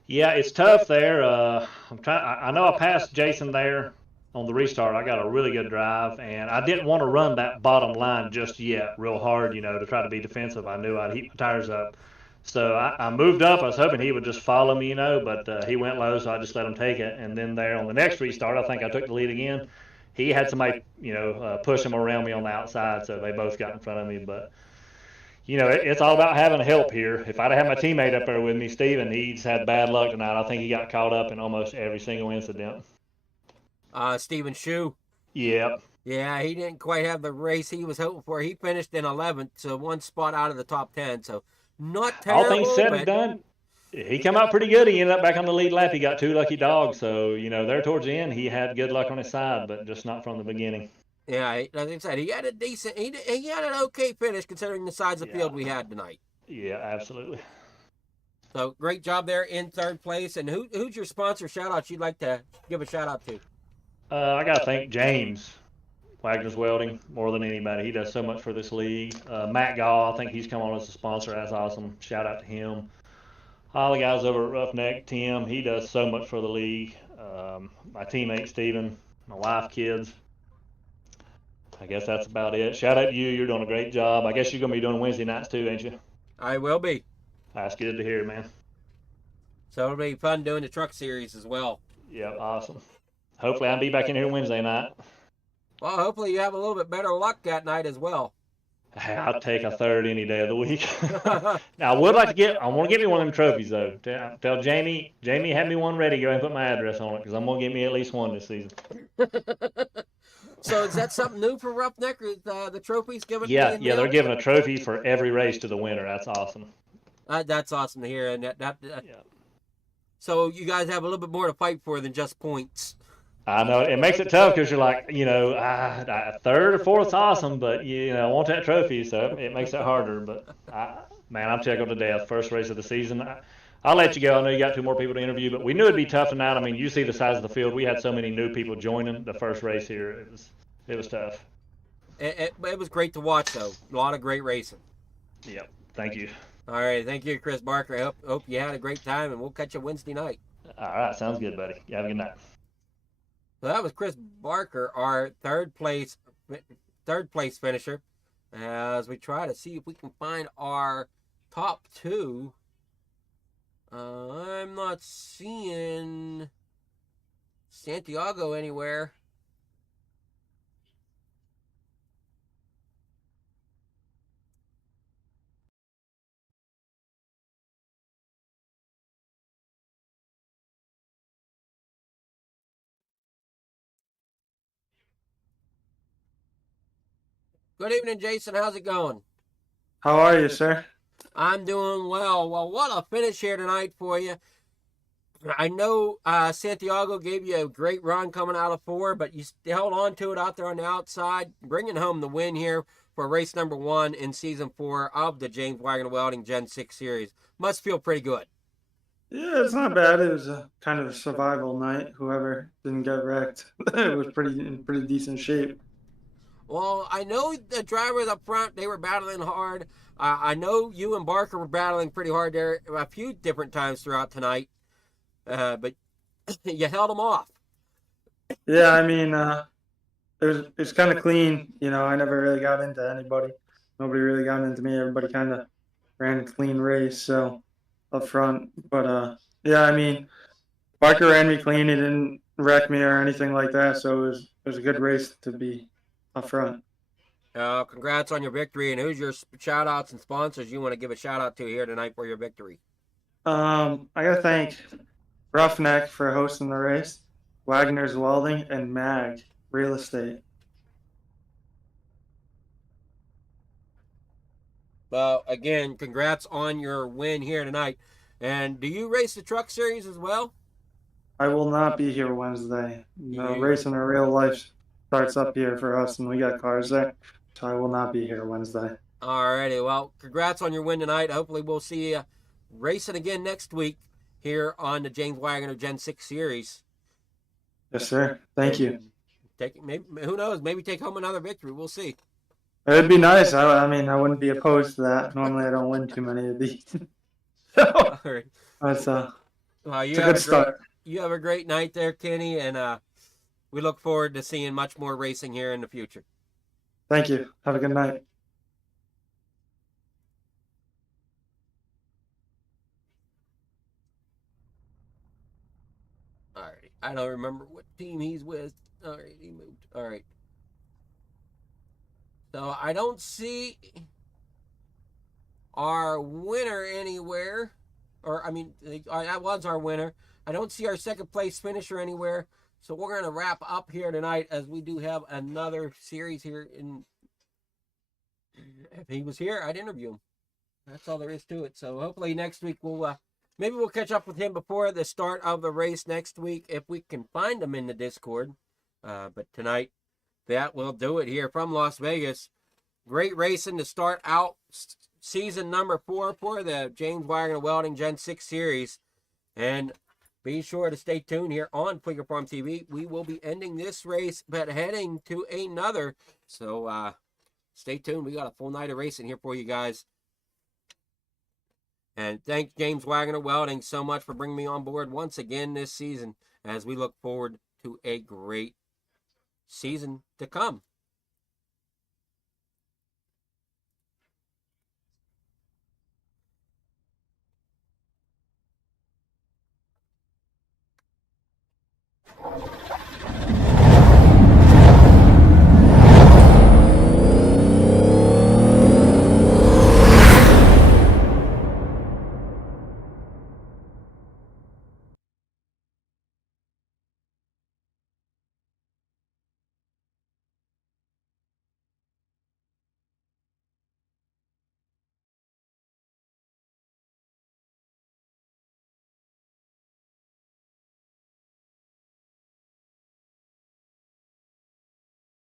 Yeah, it's tough there. I know I passed Jason there on the restart. I got a really good drive, and I didn't want to run that bottom line just yet real hard, to try to be defensive. I knew I'd heat my tires up. So I moved up. I was hoping he would just follow me, but he went low, so I just let him take it. And then there on the next restart, I think I took the lead again. He had somebody, push him around me on the outside, so they both got in front of me. But, it's all about having help here. If I'd have had my teammate up there with me, Steven, he's had bad luck tonight. I think he got caught up in almost every single incident. Steven Shue. Yep. Yeah, he didn't quite have the race he was hoping for. He finished in 11th, so 1 spot out of the top 10. So not terrible. All things said and done, he came out pretty good. He ended up back on the lead lap. He got 2 lucky dogs. So, there towards the end, he had good luck on his side, but just not from the beginning. Yeah, like I said, he had a decent, he had an okay finish considering the size of field we had tonight. Yeah, absolutely. So great job there in 3rd place. And who's your sponsor shout-out you'd like to give a shout-out to? I got to thank James, Wagoner's Welding, more than anybody. He does so much for this league. Matt Gall, I think he's come on as a sponsor. That's awesome. Shout out to him. All the guys over at Roughneck, Tim, he does so much for the league. My teammate, Steven, my wife, kids. I guess that's about it. Shout out to you. You're doing a great job. I guess you're going to be doing Wednesday nights too, ain't you? I will be. That's good to hear, man. So it'll be fun doing the truck series as well. Yeah, awesome. Hopefully I'll be back in here Wednesday night. Well, hopefully you have a little bit better luck that night as well. I'll take a 3rd any day of the week. Now, I want to get me one of them trophies, though. Tell Jamie had me one ready. Go ahead and put my address on it, because I'm going to get me at least one this season. So is that something new for Roughneck, the trophies given? Yeah, they're giving a trophy for every race to the winner. That's awesome. That's awesome to hear. And So you guys have a little bit more to fight for than just points. I know it makes it tough because you're like, 3rd or 4th's awesome, but I want that trophy, so it makes it harder. But I'm tickled to death. First race of the season. I'll let you go. I know you got 2 more people to interview, but we knew it'd be tough tonight. I mean, you see the size of the field. We had so many new people joining the first race here. It was tough. It was great to watch, though. A lot of great racing. Yep. Thank you. All right. Thank you, Chris Barker. I hope you had a great time, and we'll catch you Wednesday night. All right. Sounds good, buddy. You have a good night. So that was Chris Barker, our third place finisher. As we try to see if we can find our top 2. I'm not seeing Santiago anywhere. Good evening, Jason. How's it going? How are you, sir? I'm doing well. Well, what a finish here tonight for you. I know Santiago gave you a great run coming out of 4, but you held on to it out there on the outside, bringing home the win here for race number 1 in season 4 of the James Wagoner Welding Gen 6 series. Must feel pretty good. Yeah, it's not bad. It was a kind of a survival night. Whoever didn't get wrecked, it was in pretty decent shape. Well, I know the drivers up front, they were battling hard. I know you and Barker were battling pretty hard there a few different times throughout tonight, but you held them off. Yeah, I mean, it was kind of clean. You know, I never really got into anybody. Nobody really got into me. Everybody kind of ran a clean race, so up front. But yeah, I mean, Barker ran me clean. He didn't wreck me or anything like that. So it was a good race to be up front. Congrats on your victory. And who's your shout outs and sponsors you want to give a shout out to here tonight for your victory? I gotta thank Roughneck for hosting the race, Wagner's Welding, and Mag Real Estate. Well, again, congrats on your win here tonight. And do you race the truck series as well? I will not be here Wednesday. No, racing in real life starts up here for us, and we got cars there, so I will not be here Wednesday. Alrighty, well, congrats on your win tonight. Hopefully we'll see you racing again next week here on the James Wagoner Gen 6 series. Yes, sir. Thank you. Maybe, who knows? Maybe take home another victory. We'll see. It'd be nice. I mean, I wouldn't be opposed to that. Normally, I don't win too many of these. So, right. That's well, it's a good start. You have a great night there, Kenny, and we look forward to seeing much more racing here in the future. Thank you. Have a good night. Alrighty. I don't remember what team he's with. Alright, he moved. Alright. So I don't see our winner anywhere. Or, I mean, that was our winner. I don't see our second place finisher anywhere. So we're going to wrap up here tonight as we do have another series here. If he was here, I'd interview him. That's all there is to it. So hopefully next week maybe we'll catch up with him before the start of the race next week if we can find him in the Discord. But tonight, that will do it here from Las Vegas. Great racing to start out season number 4 for the James Wagoner Welding Gen 6 series. And be sure to stay tuned here on Fleeger Farm TV. We will be ending this race, but heading to another. So stay tuned. We got a full night of racing here for you guys. And thank James Wagoner Welding so much for bringing me on board once again this season as we look forward to a great season to come.